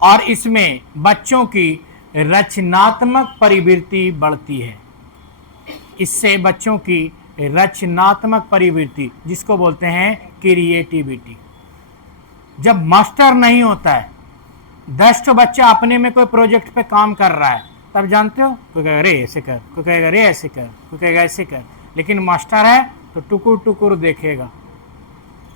और इसमें बच्चों की रचनात्मक प्रवृत्ति बढ़ती है। इससे बच्चों की रचनात्मक प्रवृत्ति, जिसको बोलते हैं क्रिएटिविटी। जब मास्टर नहीं होता है, 10 बच्चा अपने में कोई प्रोजेक्ट पे काम कर रहा है, तब जानते हो, कोई कहेगा अरे ऐसे कर, कोई कहेगा अरे ऐसे कर, कोई कहेगा ऐसे कर। लेकिन मास्टर है तो टुकुर टुकुर देखेगा,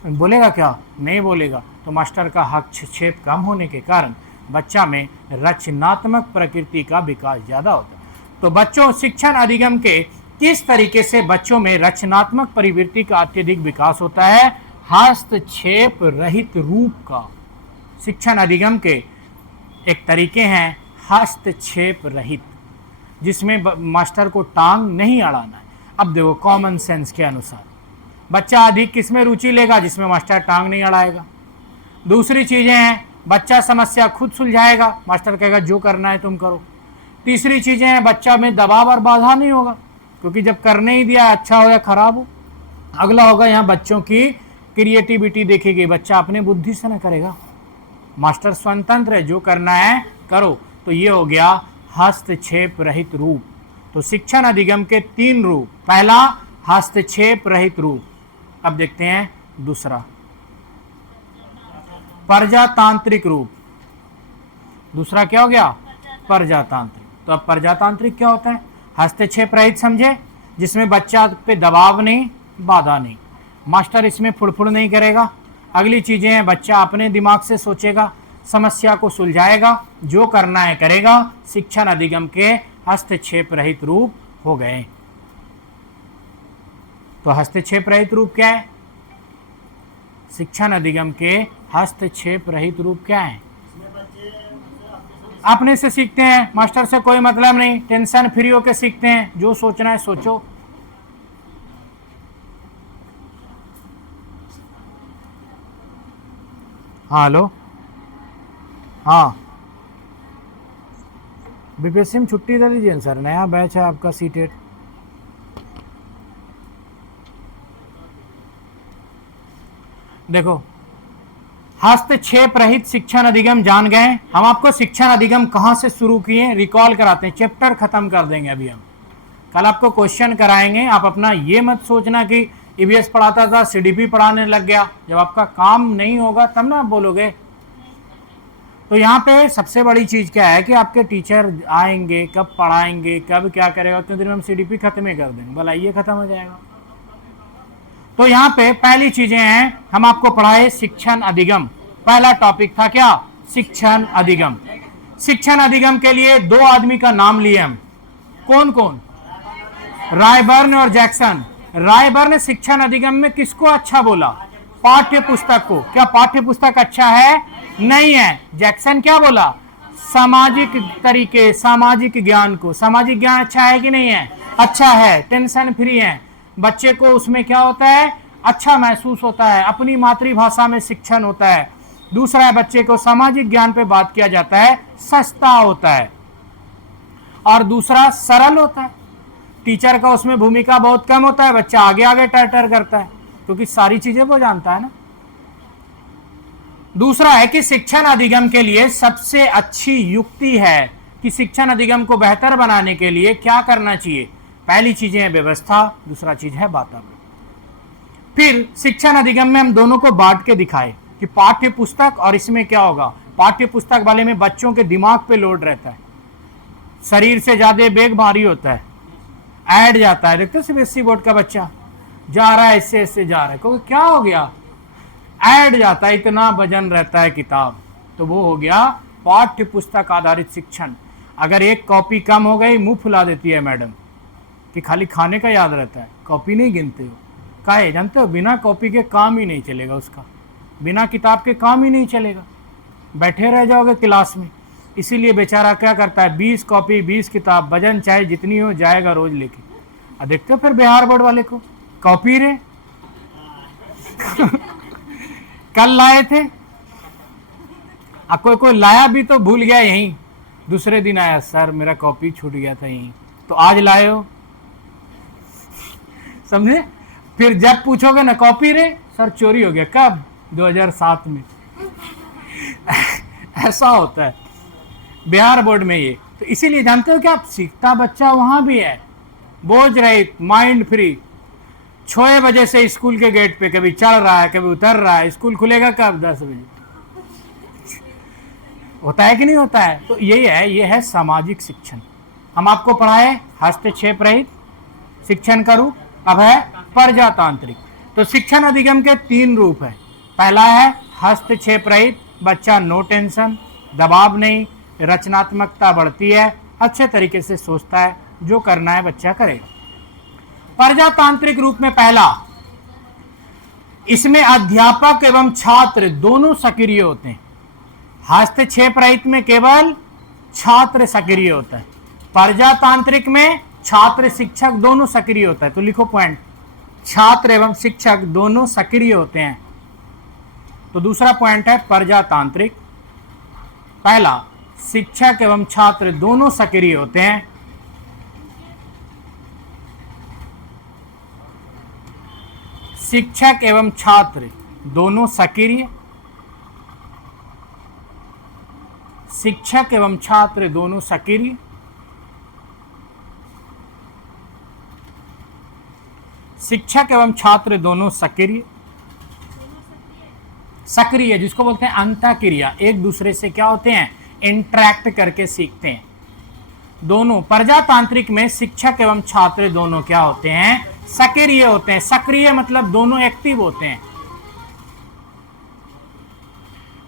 बोलेगा क्या? नहीं बोलेगा। तो मास्टर का हस्तक्षेप कम होने के कारण बच्चा में रचनात्मक प्रकृति का विकास ज़्यादा होता है। तो बच्चों, शिक्षण अधिगम के किस तरीके से बच्चों में रचनात्मक प्रवृत्ति का अत्यधिक विकास होता है? हस्तक्षेप रहित रूप का। शिक्षण अधिगम के एक तरीके हैं हस्तक्षेप रहित, जिसमें मास्टर को टांग नहीं अड़ाना है। अब देखो, कॉमन सेंस के अनुसार बच्चा अधिक किसमें रुचि लेगा? जिसमें मास्टर टांग नहीं अड़ाएगा। दूसरी चीजें हैं, बच्चा समस्या खुद सुलझाएगा, मास्टर कहेगा जो करना है तुम करो। तीसरी चीजें हैं, बच्चा में दबाव और बाधा नहीं होगा, क्योंकि जब करने ही दिया अच्छा हो या खराब हो। अगला होगा यहाँ बच्चों की क्रिएटिविटी देखी गई, बच्चा अपने बुद्धि से ना करेगा, मास्टर स्वतंत्र है, जो करना है करो। तो ये हो गया हस्तक्षेप रहित रूप। तो शिक्षण अधिगम के 3 रूप, पहला हस्तक्षेप रहित रूप। अब देखते हैं दूसरा, प्रजातांत्रिक रूप। दूसरा क्या हो गया? प्रजातांत्रिक। तो अब प्रजातांत्रिक क्या होता है? हस्तक्षेप रहित समझे, जिसमें बच्चा पे दबाव नहीं, बाधा नहीं, मास्टर इसमें फुड़फुड़ नहीं करेगा। अगली चीजें हैं, बच्चा अपने दिमाग से सोचेगा, समस्या को सुलझाएगा, जो करना है करेगा। शिक्षण अधिगम के हस्तक्षेप रहित रूप हो गए। तो हस्तक्षेप रहित रूप क्या है? शिक्षण अधिगम के हस्तक्षेप रहित रूप क्या है? अपने से सीखते हैं, मास्टर से कोई मतलब नहीं, टेंशन फ्री होकर सीखते हैं, जो सोचना है सोचो। हाँ हेलो, हाँ बीपीएससी में छुट्टी दे दीजिए सर, नया बैच है आपका सीटेट। देखो, हस्तक्षेप रहित शिक्षण अधिगम जान गए हम। आपको शिक्षण अधिगम कहां से शुरू किए रिकॉल कराते हैं, चैप्टर खत्म कर देंगे अभी हम। कल आपको क्वेश्चन कराएंगे, आप अपना ये मत सोचना कि ईवीएस पढ़ाता था सीडीपी पढ़ाने लग गया, जब आपका काम नहीं होगा तब ना आप बोलोगे। तो यहाँ पे सबसे बड़ी चीज क्या है कि आपके टीचर आएंगे, कब पढ़ाएंगे, कब क्या करेगा, उतने दिन में हम सीडीपी खत्म ही कर देंगे, भला ये खत्म हो जाएगा। तो यहाँ पे पहली चीजें हैं, हम आपको पढ़ाए शिक्षण अधिगम। पहला टॉपिक था क्या? शिक्षण अधिगम। शिक्षण अधिगम के लिए 2 आदमी का नाम लिए हम। कौन कौन? रायबर्न और जैक्सन। रायबर्न ने शिक्षण अधिगम में किसको अच्छा बोला? पाठ्य पुस्तक को। क्या पाठ्य पुस्तक अच्छा है? नहीं है। जैक्सन क्या बोला? सामाजिक तरीके, सामाजिक ज्ञान को। सामाजिक ज्ञान अच्छा है कि नहीं है? अच्छा है, टेंशन फ्री है, बच्चे को उसमें क्या होता है? अच्छा महसूस होता है, अपनी मातृभाषा में शिक्षण होता है। दूसरा है, बच्चे को सामाजिक ज्ञान पे बात किया जाता है, सस्ता होता है। और दूसरा सरल होता है, टीचर का उसमें भूमिका बहुत कम होता है, बच्चा आगे आगे टर करता है, क्योंकि सारी चीजें वो जानता है ना। दूसरा है कि शिक्षण अधिगम के लिए सबसे अच्छी युक्ति है कि शिक्षण अधिगम को बेहतर बनाने के लिए क्या करना चाहिए। पहली चीजें है व्यवस्था, दूसरा चीज है वातावरण। फिर शिक्षण अधिगम में हम दोनों को बांट के दिखाए कि पाठ्य पुस्तक और इसमें क्या होगा। पाठ्य पुस्तक वाले में बच्चों के दिमाग पे लोड रहता है, शरीर से ज्यादा बैग भारी होता है, ऐड जाता है। देखते हो सीबीएसई बोर्ड का बच्चा जा रहा है, इससे इससे जा रहा है, क्योंकि क्या हो गया? ऐड जाता है, इतना वजन रहता है किताब। तो वो हो गया पाठ्य पुस्तक आधारित शिक्षण। अगर एक कॉपी कम हो गई, मुंह फुला देती है मैडम कि खाली खाने का याद रहता है, कॉपी नहीं गिनते हो। काहे जानते हो? बिना कॉपी के काम ही नहीं चलेगा उसका, बिना किताब के काम ही नहीं चलेगा, बैठे रह जाओगे क्लास में। इसीलिए बेचारा क्या करता है, 20 कॉपी 20 किताब, वजन चाहे जितनी हो जाएगा रोज लेके। अब देखते हो फिर बिहार बोर्ड वाले को कॉपी रे कल लाए थे, अब कोई लाया भी तो भूल गया, यहीं दूसरे दिन आया, सर मेरा कॉपी छूट गया था यहीं, तो आज लाए हो, समझे? फिर जब पूछोगे ना कॉपी रे, सर चोरी हो गया। कब? 2007 में ऐसा होता है बिहार बोर्ड में ये। तो इसीलिए जानते हो क्या, आप सीखता बच्चा वहां भी है, बोझ रहित, माइंड फ्री। 6 बजे से स्कूल के गेट पे कभी चढ़ रहा है, कभी उतर रहा है। स्कूल खुलेगा कब? 10 बजे। होता है कि नहीं होता है? तो यही है, ये है सामाजिक शिक्षण। हम आपको पढ़ाए हस्तक्षेप रहित शिक्षण का रूप, अब है प्रजातांत्रिक। तो शिक्षण अधिगम के 3 रूप है। पहला है हस्तक्षेप रहित, बच्चा नो टेंशन, दबाव नहीं, रचनात्मकता बढ़ती है, अच्छे तरीके से सोचता है, जो करना है बच्चा करेगा। प्रजातांत्रिक रूप में पहला, इसमें अध्यापक एवं छात्र दोनों सक्रिय होते हैं। हस्तक्षेप रहित में केवल छात्र सक्रिय होता है, प्रजातांत्रिक में छात्र शिक्षक दोनों सक्रिय होता है। तो लिखो पॉइंट, छात्र एवं शिक्षक दोनों सक्रिय होते हैं। तो दूसरा पॉइंट है प्रजातांत्रिक। पहला, शिक्षक एवं छात्र दोनों सक्रिय होते हैं। शिक्षक एवं छात्र दोनों सक्रिय, शिक्षक एवं छात्र दोनों सक्रिय। शिक्षक एवं छात्र दोनों सक्रिय, सक्रिय जिसको बोलते हैं अंतःक्रिया, एक दूसरे से क्या होते हैं, इंटरैक्ट करके सीखते हैं। दोनों प्रजातांत्रिक में शिक्षक एवं छात्र दोनों क्या होते हैं, सक्रिय होते हैं। सक्रिय मतलब दोनों एक्टिव होते हैं।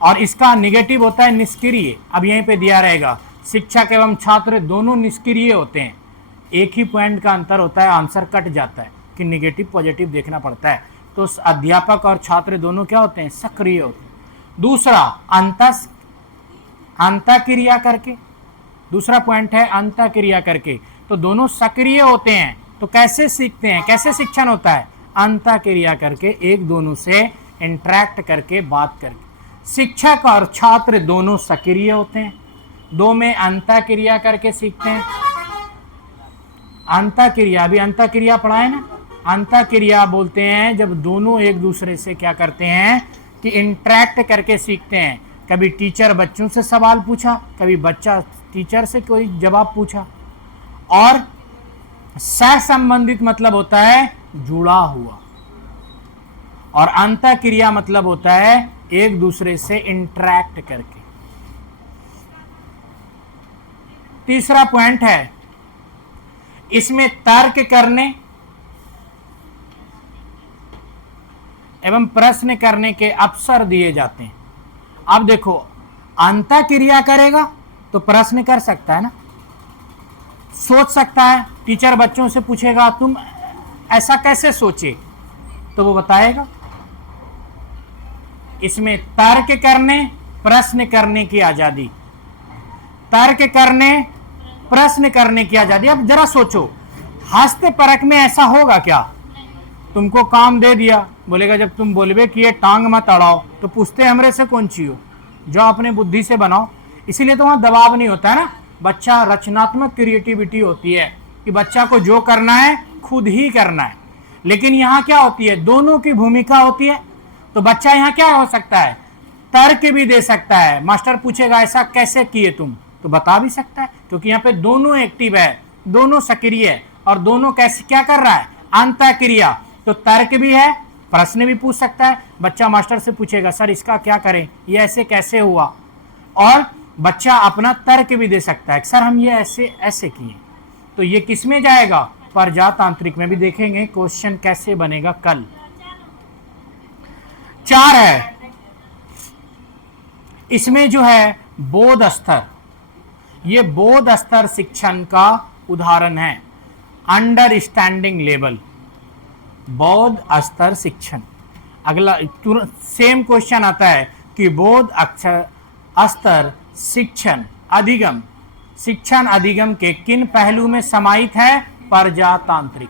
और इसका निगेटिव होता है निष्क्रिय। अब यहीं पे दिया रहेगा, शिक्षक एवं छात्र दोनों निष्क्रिय होते हैं। एक ही पॉइंट का अंतर होता है, आंसर कट जाता है कि निगेटिव पॉजिटिव देखना पड़ता है। तो अध्यापक और छात्र दोनों क्या होते हैं, सक्रिय होते हैं। दूसरा, अंतःक्रिया करके, दूसरा पॉइंट है अंतःक्रिया करके, तो दोनों सक्रिय होते हैं। तो कैसे सीखते हैं, कैसे शिक्षण होता है, अंतःक्रिया करके, एक दोनों से इंटरैक्ट करके, बात करके। शिक्षक और छात्र दोनों सक्रिय होते हैं, दो में अंतःक्रिया करके सीखते हैं। अंतःक्रिया, अभी अंतःक्रिया पढ़ा है ना, अंतःक्रिया बोलते हैं जब दोनों एक दूसरे से क्या करते हैं कि इंटरैक्ट करके सीखते हैं। कभी टीचर बच्चों से सवाल पूछा, कभी बच्चा टीचर से कोई जवाब पूछा। और सह संबंधित मतलब होता है जुड़ा हुआ, और अंतःक्रिया मतलब होता है एक दूसरे से इंटरैक्ट करके। तीसरा पॉइंट है, इसमें तर्क करने एवं प्रश्न करने के अवसर दिए जाते हैं। अब देखो, अंतःक्रिया करेगा तो प्रश्न कर सकता है ना, सोच सकता है। टीचर बच्चों से पूछेगा तुम ऐसा कैसे सोचे, तो वो बताएगा। इसमें तर्क करने, प्रश्न करने की आजादी, तर्क करने, प्रश्न करने की आजादी। अब जरा सोचो, हस्तपरक में ऐसा होगा क्या, तुमको काम दे दिया, बोलेगा जब तुम बोलबे कि ये टांग मत अड़ाओ, तो पूछते हमरे से कौन ची हो, जो अपने बुद्धि से बनाओ। इसीलिए तो वहां दबाव नहीं होता है ना, बच्चा रचनात्मक क्रिएटिविटी होती है कि बच्चा को जो करना है खुद ही करना है। लेकिन यहाँ क्या होती है, दोनों की भूमिका होती है। तो बच्चा यहाँ क्या हो सकता है, तर्क भी दे सकता है। मास्टर पूछेगा ऐसा कैसे किए तुम, तो बता भी सकता है, क्योंकि यहाँ पे दोनों एक्टिव है, दोनों सक्रिय है, और दोनों कैसे क्या कर रहा है, अंतःक्रिया। तो तर्क भी है, प्रश्न भी पूछ सकता है। बच्चा मास्टर से पूछेगा सर इसका क्या करें, ये ऐसे कैसे हुआ, और बच्चा अपना तर्क भी दे सकता है, सर हम ये ऐसे ऐसे किए। तो ये किस में जाएगा, प्रजातांत्रिक में भी देखेंगे क्वेश्चन कैसे बनेगा कल। 4 है, इसमें जो है बोध स्तर, ये बोध स्तर शिक्षण का उदाहरण है। अंडरस्टैंडिंग लेवल, बोध स्तर शिक्षण। अगला तुरंत सेम क्वेश्चन आता है कि बोध स्तर शिक्षण अधिगम, शिक्षण अधिगम के किन पहलू में समाहित है, प्रजातांत्रिक।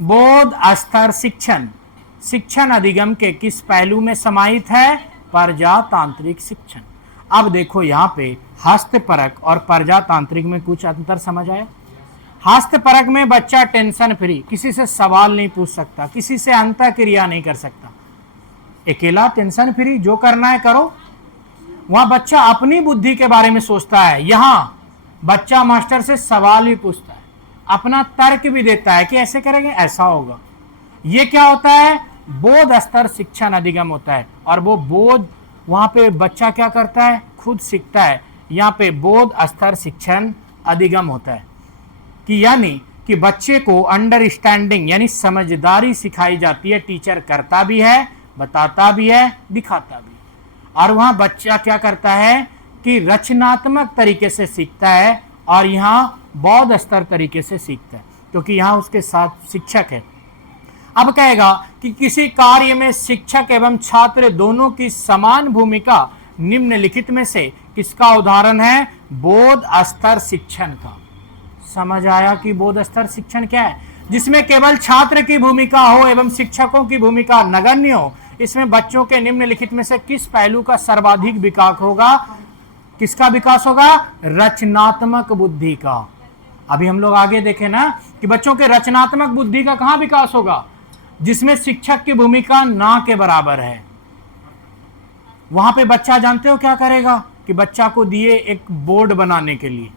बोध स्तर शिक्षण, शिक्षण अधिगम के किस पहलू में समाहित है, प्रजातांत्रिक शिक्षण। अब देखो यहाँ पे हस्तपरक और प्रजातांत्रिक में कुछ अंतर समझ आया। हस्तपरक में बच्चा टेंशन फ्री, किसी से सवाल नहीं पूछ सकता, किसी से अंतःक्रिया नहीं कर सकता, अकेला टेंशन फ्री, जो करना है करो। वहां बच्चा अपनी बुद्धि के बारे में सोचता है, यहाँ बच्चा मास्टर से सवाल भी पूछता है, अपना तर्क भी देता है कि ऐसे करेंगे ऐसा होगा। ये क्या होता है, बोध स्तर शिक्षण अधिगम होता है। और वो बोध वहां पे बच्चा क्या करता है, खुद सीखता है। यहाँ पे बोध स्तर शिक्षण अधिगम होता है कि यानी कि बच्चे को अंडरस्टैंडिंग यानी समझदारी सिखाई जाती है। टीचर करता भी है, बताता भी है, दिखाता भी। और वहाँ बच्चा क्या करता है कि रचनात्मक तरीके से सीखता है, और यहाँ बौद्ध स्तर तरीके से सीखता है, क्योंकि यहाँ उसके साथ शिक्षक है। अब कहेगा कि किसी कार्य में शिक्षक एवं छात्र दोनों की समान भूमिका निम्नलिखित में से किसका उदाहरण है, बोध स्तर शिक्षण का। समझ आया कि बोध स्तर शिक्षण क्या है। जिसमें केवल छात्र की भूमिका हो एवं शिक्षकों की भूमिका नगण्य हो, इसमें बच्चों के निम्नलिखित में से किस पहलू का सर्वाधिक विकास होगा? किसका विकास होगा? रचनात्मक बुद्धि का। अभी हम लोग आगे देखें ना कि बच्चों के रचनात्मक बुद्धि का कहां विकास होगा? जिसमें शिक्षक की भूमिका ना के बराबर है। वहां पे बच्चा जानते हो क्या करेगा? कि बच्चा को दिए एक बोर्ड बनाने के लिए,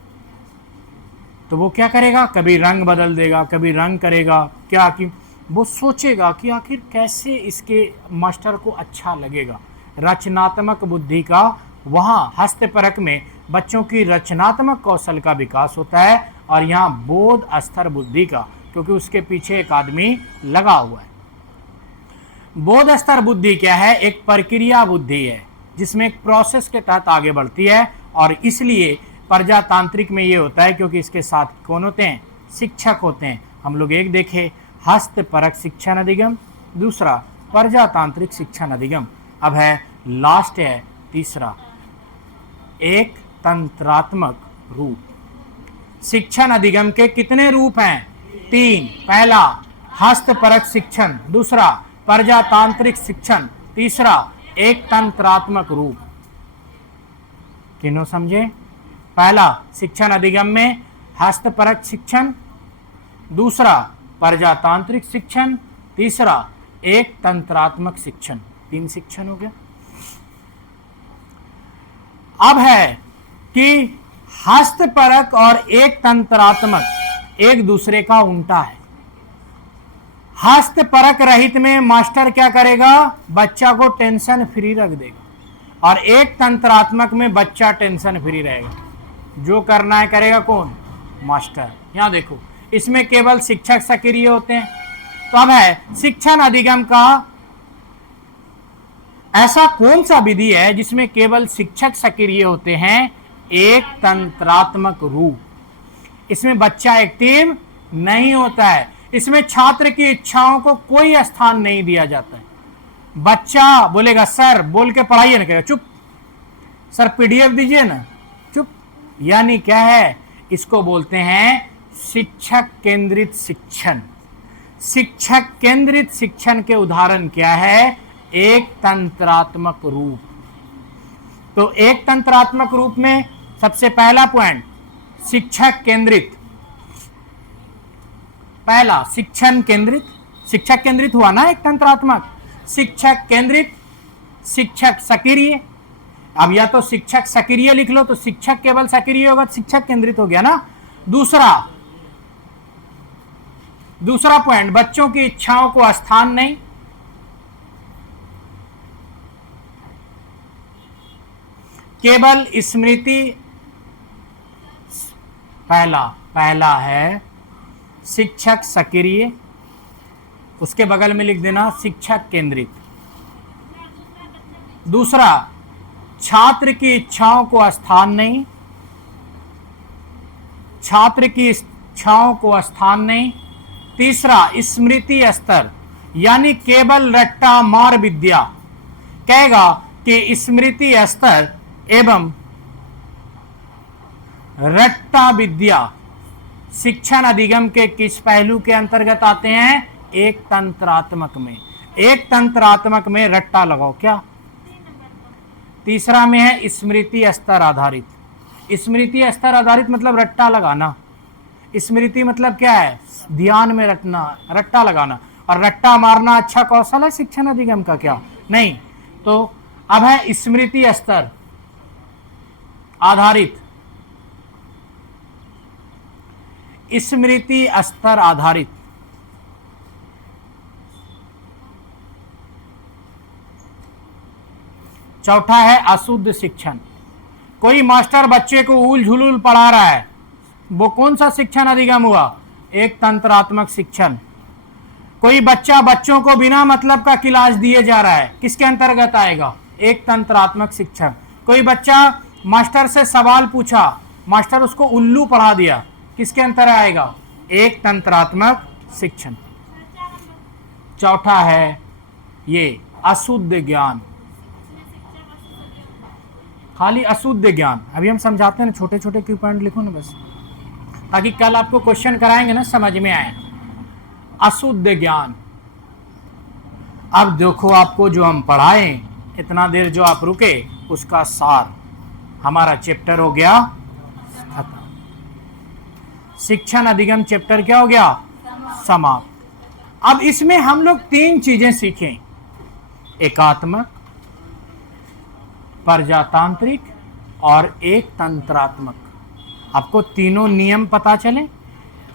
तो वो क्या करेगा? कभी रंग बदल देगा, कभी रंग करेगा, क्या कि वो सोचेगा कि आखिर कैसे इसके मास्टर को अच्छा लगेगा। रचनात्मक बुद्धि का वहाँ हस्तपरक में बच्चों की रचनात्मक कौशल का विकास होता है, और यहाँ बोध स्तर बुद्धि का, क्योंकि उसके पीछे एक आदमी लगा हुआ है। बोध स्तर बुद्धि क्या है? एक प्रक्रिया बुद्धि है जिसमें एक प्रोसेस के तहत आगे बढ़ती है, और इसलिए प्रजातांत्रिक में ये होता है क्योंकि इसके साथ कौन होते हैं? शिक्षक होते हैं। हम लोग एक देखे हस्तपरक शिक्षण अधिगम, दूसरा प्रजातांत्रिक शिक्षण अधिगम। अब है लास्ट है तीसरा, एक तंत्रात्मक रूप। शिक्षण अधिगम के कितने रूप हैं? 3। पहला हस्तपरक शिक्षण, दूसरा प्रजातांत्रिक शिक्षण, तीसरा एक तंत्रात्मक रूप। तीनों समझे? पहला शिक्षण अधिगम में हस्तपरक शिक्षण, दूसरा प्रजातांत्रिक शिक्षण, तीसरा एक तंत्रात्मक शिक्षण। 3 शिक्षण हो गया। अब है कि हस्तपरक और एक तंत्रात्मक एक दूसरे का उल्टा है। हस्तपरक रहित में मास्टर क्या करेगा? बच्चा को टेंशन फ्री रख देगा, और एक तंत्रात्मक में बच्चा टेंशन फ्री रहेगा। जो करना है करेगा कौन? मास्टर। यहां देखो, इसमें केवल शिक्षक सक्रिय होते हैं। तो अब है शिक्षण अधिगम का ऐसा कौन सा विधि है जिसमें केवल शिक्षक सक्रिय होते हैं? एक तंत्रात्मक रूप। इसमें बच्चा एक्टिव नहीं होता है, इसमें छात्र की इच्छाओं को कोई स्थान नहीं दिया जाता है। बच्चा बोलेगा सर, बोल के पढ़ाइए ना, कहेगा चुप, सर पीडीएफ दीजिए ना, चुप। यानी क्या है? इसको बोलते हैं शिक्षक केंद्रित शिक्षण। शिक्षक केंद्रित शिक्षण के उदाहरण क्या है? एक तंत्रात्मक रूप। तो एक तंत्रात्मक रूप में सबसे पहला पॉइंट शिक्षक केंद्रित। पहला शिक्षण केंद्रित, शिक्षक केंद्रित हुआ ना एक तंत्रात्मक। शिक्षक केंद्रित, शिक्षक सक्रिय। अब या तो शिक्षक सक्रिय लिख लो तो शिक्षक केवल सक्रिय होगा, शिक्षक केंद्रित हो गया ना। दूसरा पॉइंट, बच्चों की इच्छाओं को स्थान नहीं। केवल स्मृति। पहला है शिक्षक सक्रिय, उसके बगल में लिख देना शिक्षक केंद्रित। दूसरा, छात्र की इच्छाओं को स्थान नहीं, छात्र की इच्छाओं को स्थान नहीं। तीसरा, स्मृति स्तर, यानी केवल रट्टा मार विद्या। कहेगा कि स्मृति स्तर एवं रट्टा विद्या शिक्षण अधिगम के किस पहलू के अंतर्गत आते हैं? एक तंत्रात्मक में। एक तंत्रात्मक में रट्टा लगाओ क्या? तीसरा में है स्मृति स्तर आधारित। स्मृति स्तर आधारित मतलब रट्टा लगाना। स्मृति मतलब क्या है? ध्यान में रटना, रट्टा लगाना। और रट्टा मारना अच्छा कौशल है शिक्षण अधिगम का क्या? नहीं। तो अब है स्मृति स्तर आधारित। स्मृति स्तर आधारित चौथा है अशुद्ध शिक्षण। कोई मास्टर बच्चे को ऊल झुलूल पढ़ा रहा है, वो कौन सा शिक्षण अधिगम हुआ? एक तंत्रात्मक शिक्षण। कोई बच्चों को बिना मतलब का क्लास दिए जा रहा है, किसके अंतर्गत आएगा? एक तंत्रात्मक शिक्षण। कोई बच्चा मास्टर से सवाल पूछा, मास्टर उसको उल्लू पढ़ा दिया, किसके अंतर आएगा? एक तंत्रात्मक शिक्षण। चौथा है ये अशुद्ध ज्ञान। खाली अशुद्ध ज्ञान। अभी हम समझाते हैं ना, छोटे छोटे की पॉइंट लिखो ना बस, ताकि कल आपको क्वेश्चन कराएंगे ना समझ में आए। अशुद्ध ज्ञान। अब देखो, आपको जो हम पढ़ाएं, इतना देर जो आप रुके, उसका सार, हमारा चैप्टर हो गया खत्म। शिक्षण अधिगम चैप्टर क्या हो गया? समाप्त। अब इसमें हम लोग 3 चीजें सीखें, एकात्मक, प्रजातांत्रिक और एक तंत्रात्मक। आपको तीनों नियम पता चले।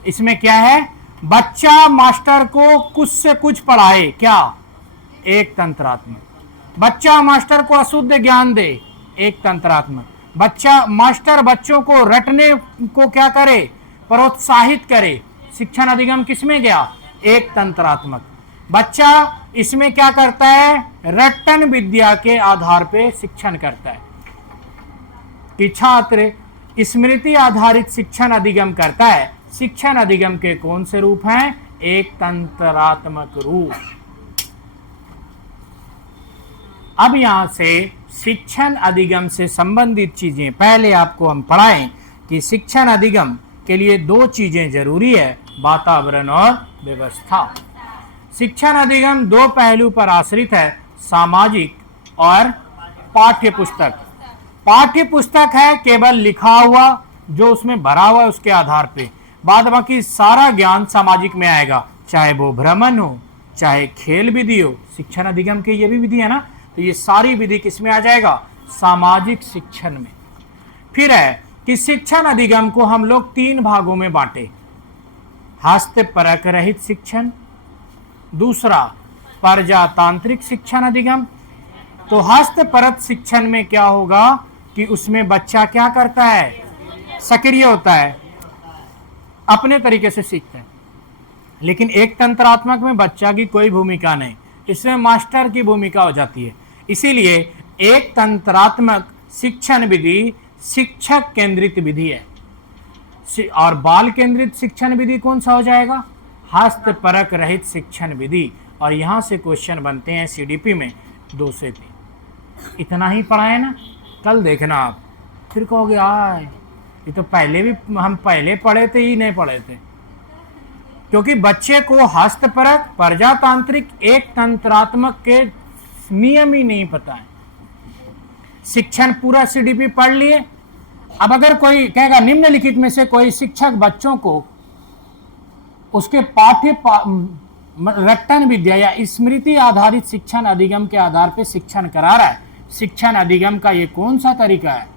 इसमें क्या है? बच्चा मास्टर को कुछ से कुछ पढ़ाए, क्या? एक तंत्रात्मक। बच्चा मास्टर को अशुद्ध ज्ञान दे, एक तंत्रात्मक। बच्चा मास्टर बच्चों को रटने को क्या करे? प्रोत्साहित करे। शिक्षण अधिगम किसमें गया? एक तंत्रात्मक। बच्चा इसमें क्या करता है? रटन विद्या के आधार पे शिक्षण करता है कि छात्र स्मृति आधारित शिक्षण अधिगम करता है। शिक्षण अधिगम के कौन से रूप हैं? एक तंत्रात्मक रूप। अब यहां से शिक्षण अधिगम से संबंधित चीजें पहले आपको हम पढ़ाएं कि शिक्षण अधिगम के लिए 2 चीजें जरूरी है, वातावरण और व्यवस्था। शिक्षण अधिगम 2 पहलू पर आश्रित है, सामाजिक और पाठ्य पुस्तक। पाठ्य पुस्तक है केवल लिखा हुआ, जो उसमें भरा हुआ है उसके आधार पे। बाद बाकी सारा ज्ञान सामाजिक में आएगा, चाहे वो भ्रमण हो, चाहे खेल विधि हो। शिक्षण अधिगम की ये भी विधि है ना, तो ये सारी विधि किस में आ जाएगा? सामाजिक शिक्षण में। फिर है कि शिक्षण अधिगम को हम लोग 3 भागों में बांटे, हस्तपरक रहित शिक्षण, दूसरा प्रजातांत्रिक शिक्षण अधिगम। तो हस्तपरक शिक्षण में क्या होगा कि उसमें बच्चा क्या करता है? सक्रिय होता है, अपने तरीके से सीखता है। लेकिन एक तंत्रात्मक में बच्चा की कोई भूमिका नहीं, इसमें मास्टर की भूमिका हो जाती है। इसीलिए एक तंत्रात्मक शिक्षण विधि शिक्षक केंद्रित विधि है, और बाल केंद्रित शिक्षण विधि कौन सा हो जाएगा? हस्तपरक रहित शिक्षण विधि। और यहां से क्वेश्चन बनते हैं सीडीपी में 2 से 3। इतना ही पढ़ाए ना, कल देखना आप, फिर कहोगे आए ये तो पहले भी हम पहले पढ़े थे ही नहीं पढ़े थे। क्योंकि बच्चे को हस्तपरक, प्रजातांत्रिक, एक तंत्रात्मक के नियम ही नहीं पता है। शिक्षण पूरा सीडीपी पढ़ लिए। अब अगर कोई कहेगा निम्नलिखित में से कोई शिक्षक बच्चों को उसके पाठ्य रटन विद्या या स्मृति आधारित शिक्षण अधिगम के आधार पर शिक्षण करा रहा है, शिक्षण अधिगम का ये कौन सा तरीका है?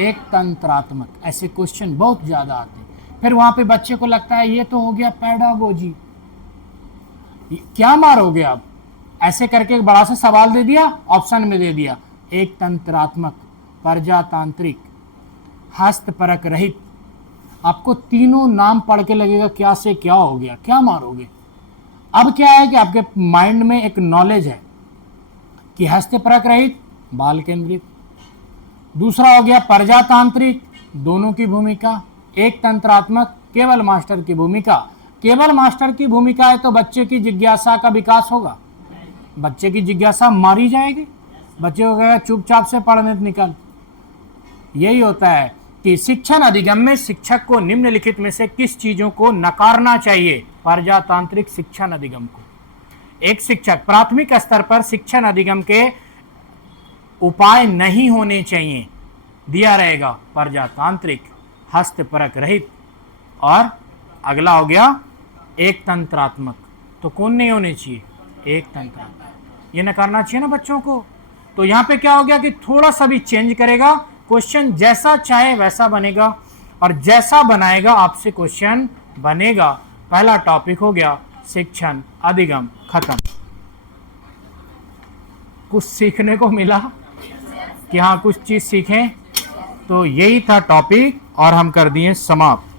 एक तंत्रात्मक। ऐसे क्वेश्चन बहुत ज्यादा आते हैं। फिर वहां पे बच्चे को लगता है ये तो हो गया पेडागोजी, क्या मारोगे आप? ऐसे करके एक बड़ा सा सवाल दे दिया, ऑप्शन में दे दिया, एक तंत्रात्मक, प्रजातांत्रिक, हस्तपरक रहित। आपको तीनों नाम पढ़ के लगेगा क्या से क्या हो गया, क्या मारोगे? अब क्या है कि आपके माइंड में एक नॉलेज है कि हस्तपरक रहित बाल केंद्रित, दूसरा हो गया प्रजातांत्रिक, दोनों की भूमिका, एक तंत्रात्मक केवल मास्टर की भूमिका। केवल मास्टर की भूमिका है तो बच्चे की जिज्ञासा का विकास होगा? बच्चे की जिज्ञासा मारी जाएगी, बच्चे को कहेगा चुपचाप से पढ़ने निकल। यही होता है कि शिक्षण अधिगम में शिक्षक को निम्नलिखित में से किस चीजों को नकारना चाहिए? प्रजातांत्रिक शिक्षण अधिगम को। एक शिक्षक प्राथमिक स्तर पर शिक्षण अधिगम के उपाय नहीं होने चाहिए, दिया रहेगा प्रजातांत्रिक, हस्तपरक रहित, और अगला हो गया एक तंत्रात्मक। तो कौन नहीं होने चाहिए? एक तंत्रात्मक। ये नकारना चाहिए ना बच्चों को। तो यहाँ पे क्या हो गया कि थोड़ा सा भी चेंज करेगा, क्वेश्चन जैसा चाहे वैसा बनेगा, और जैसा बनाएगा आपसे क्वेश्चन बनेगा। पहला टॉपिक हो गया शिक्षण अधिगम, खत्म। कुछ सीखने को मिला कि हाँ कुछ चीज सीखें, तो यही था टॉपिक और हम कर दिए समाप्त।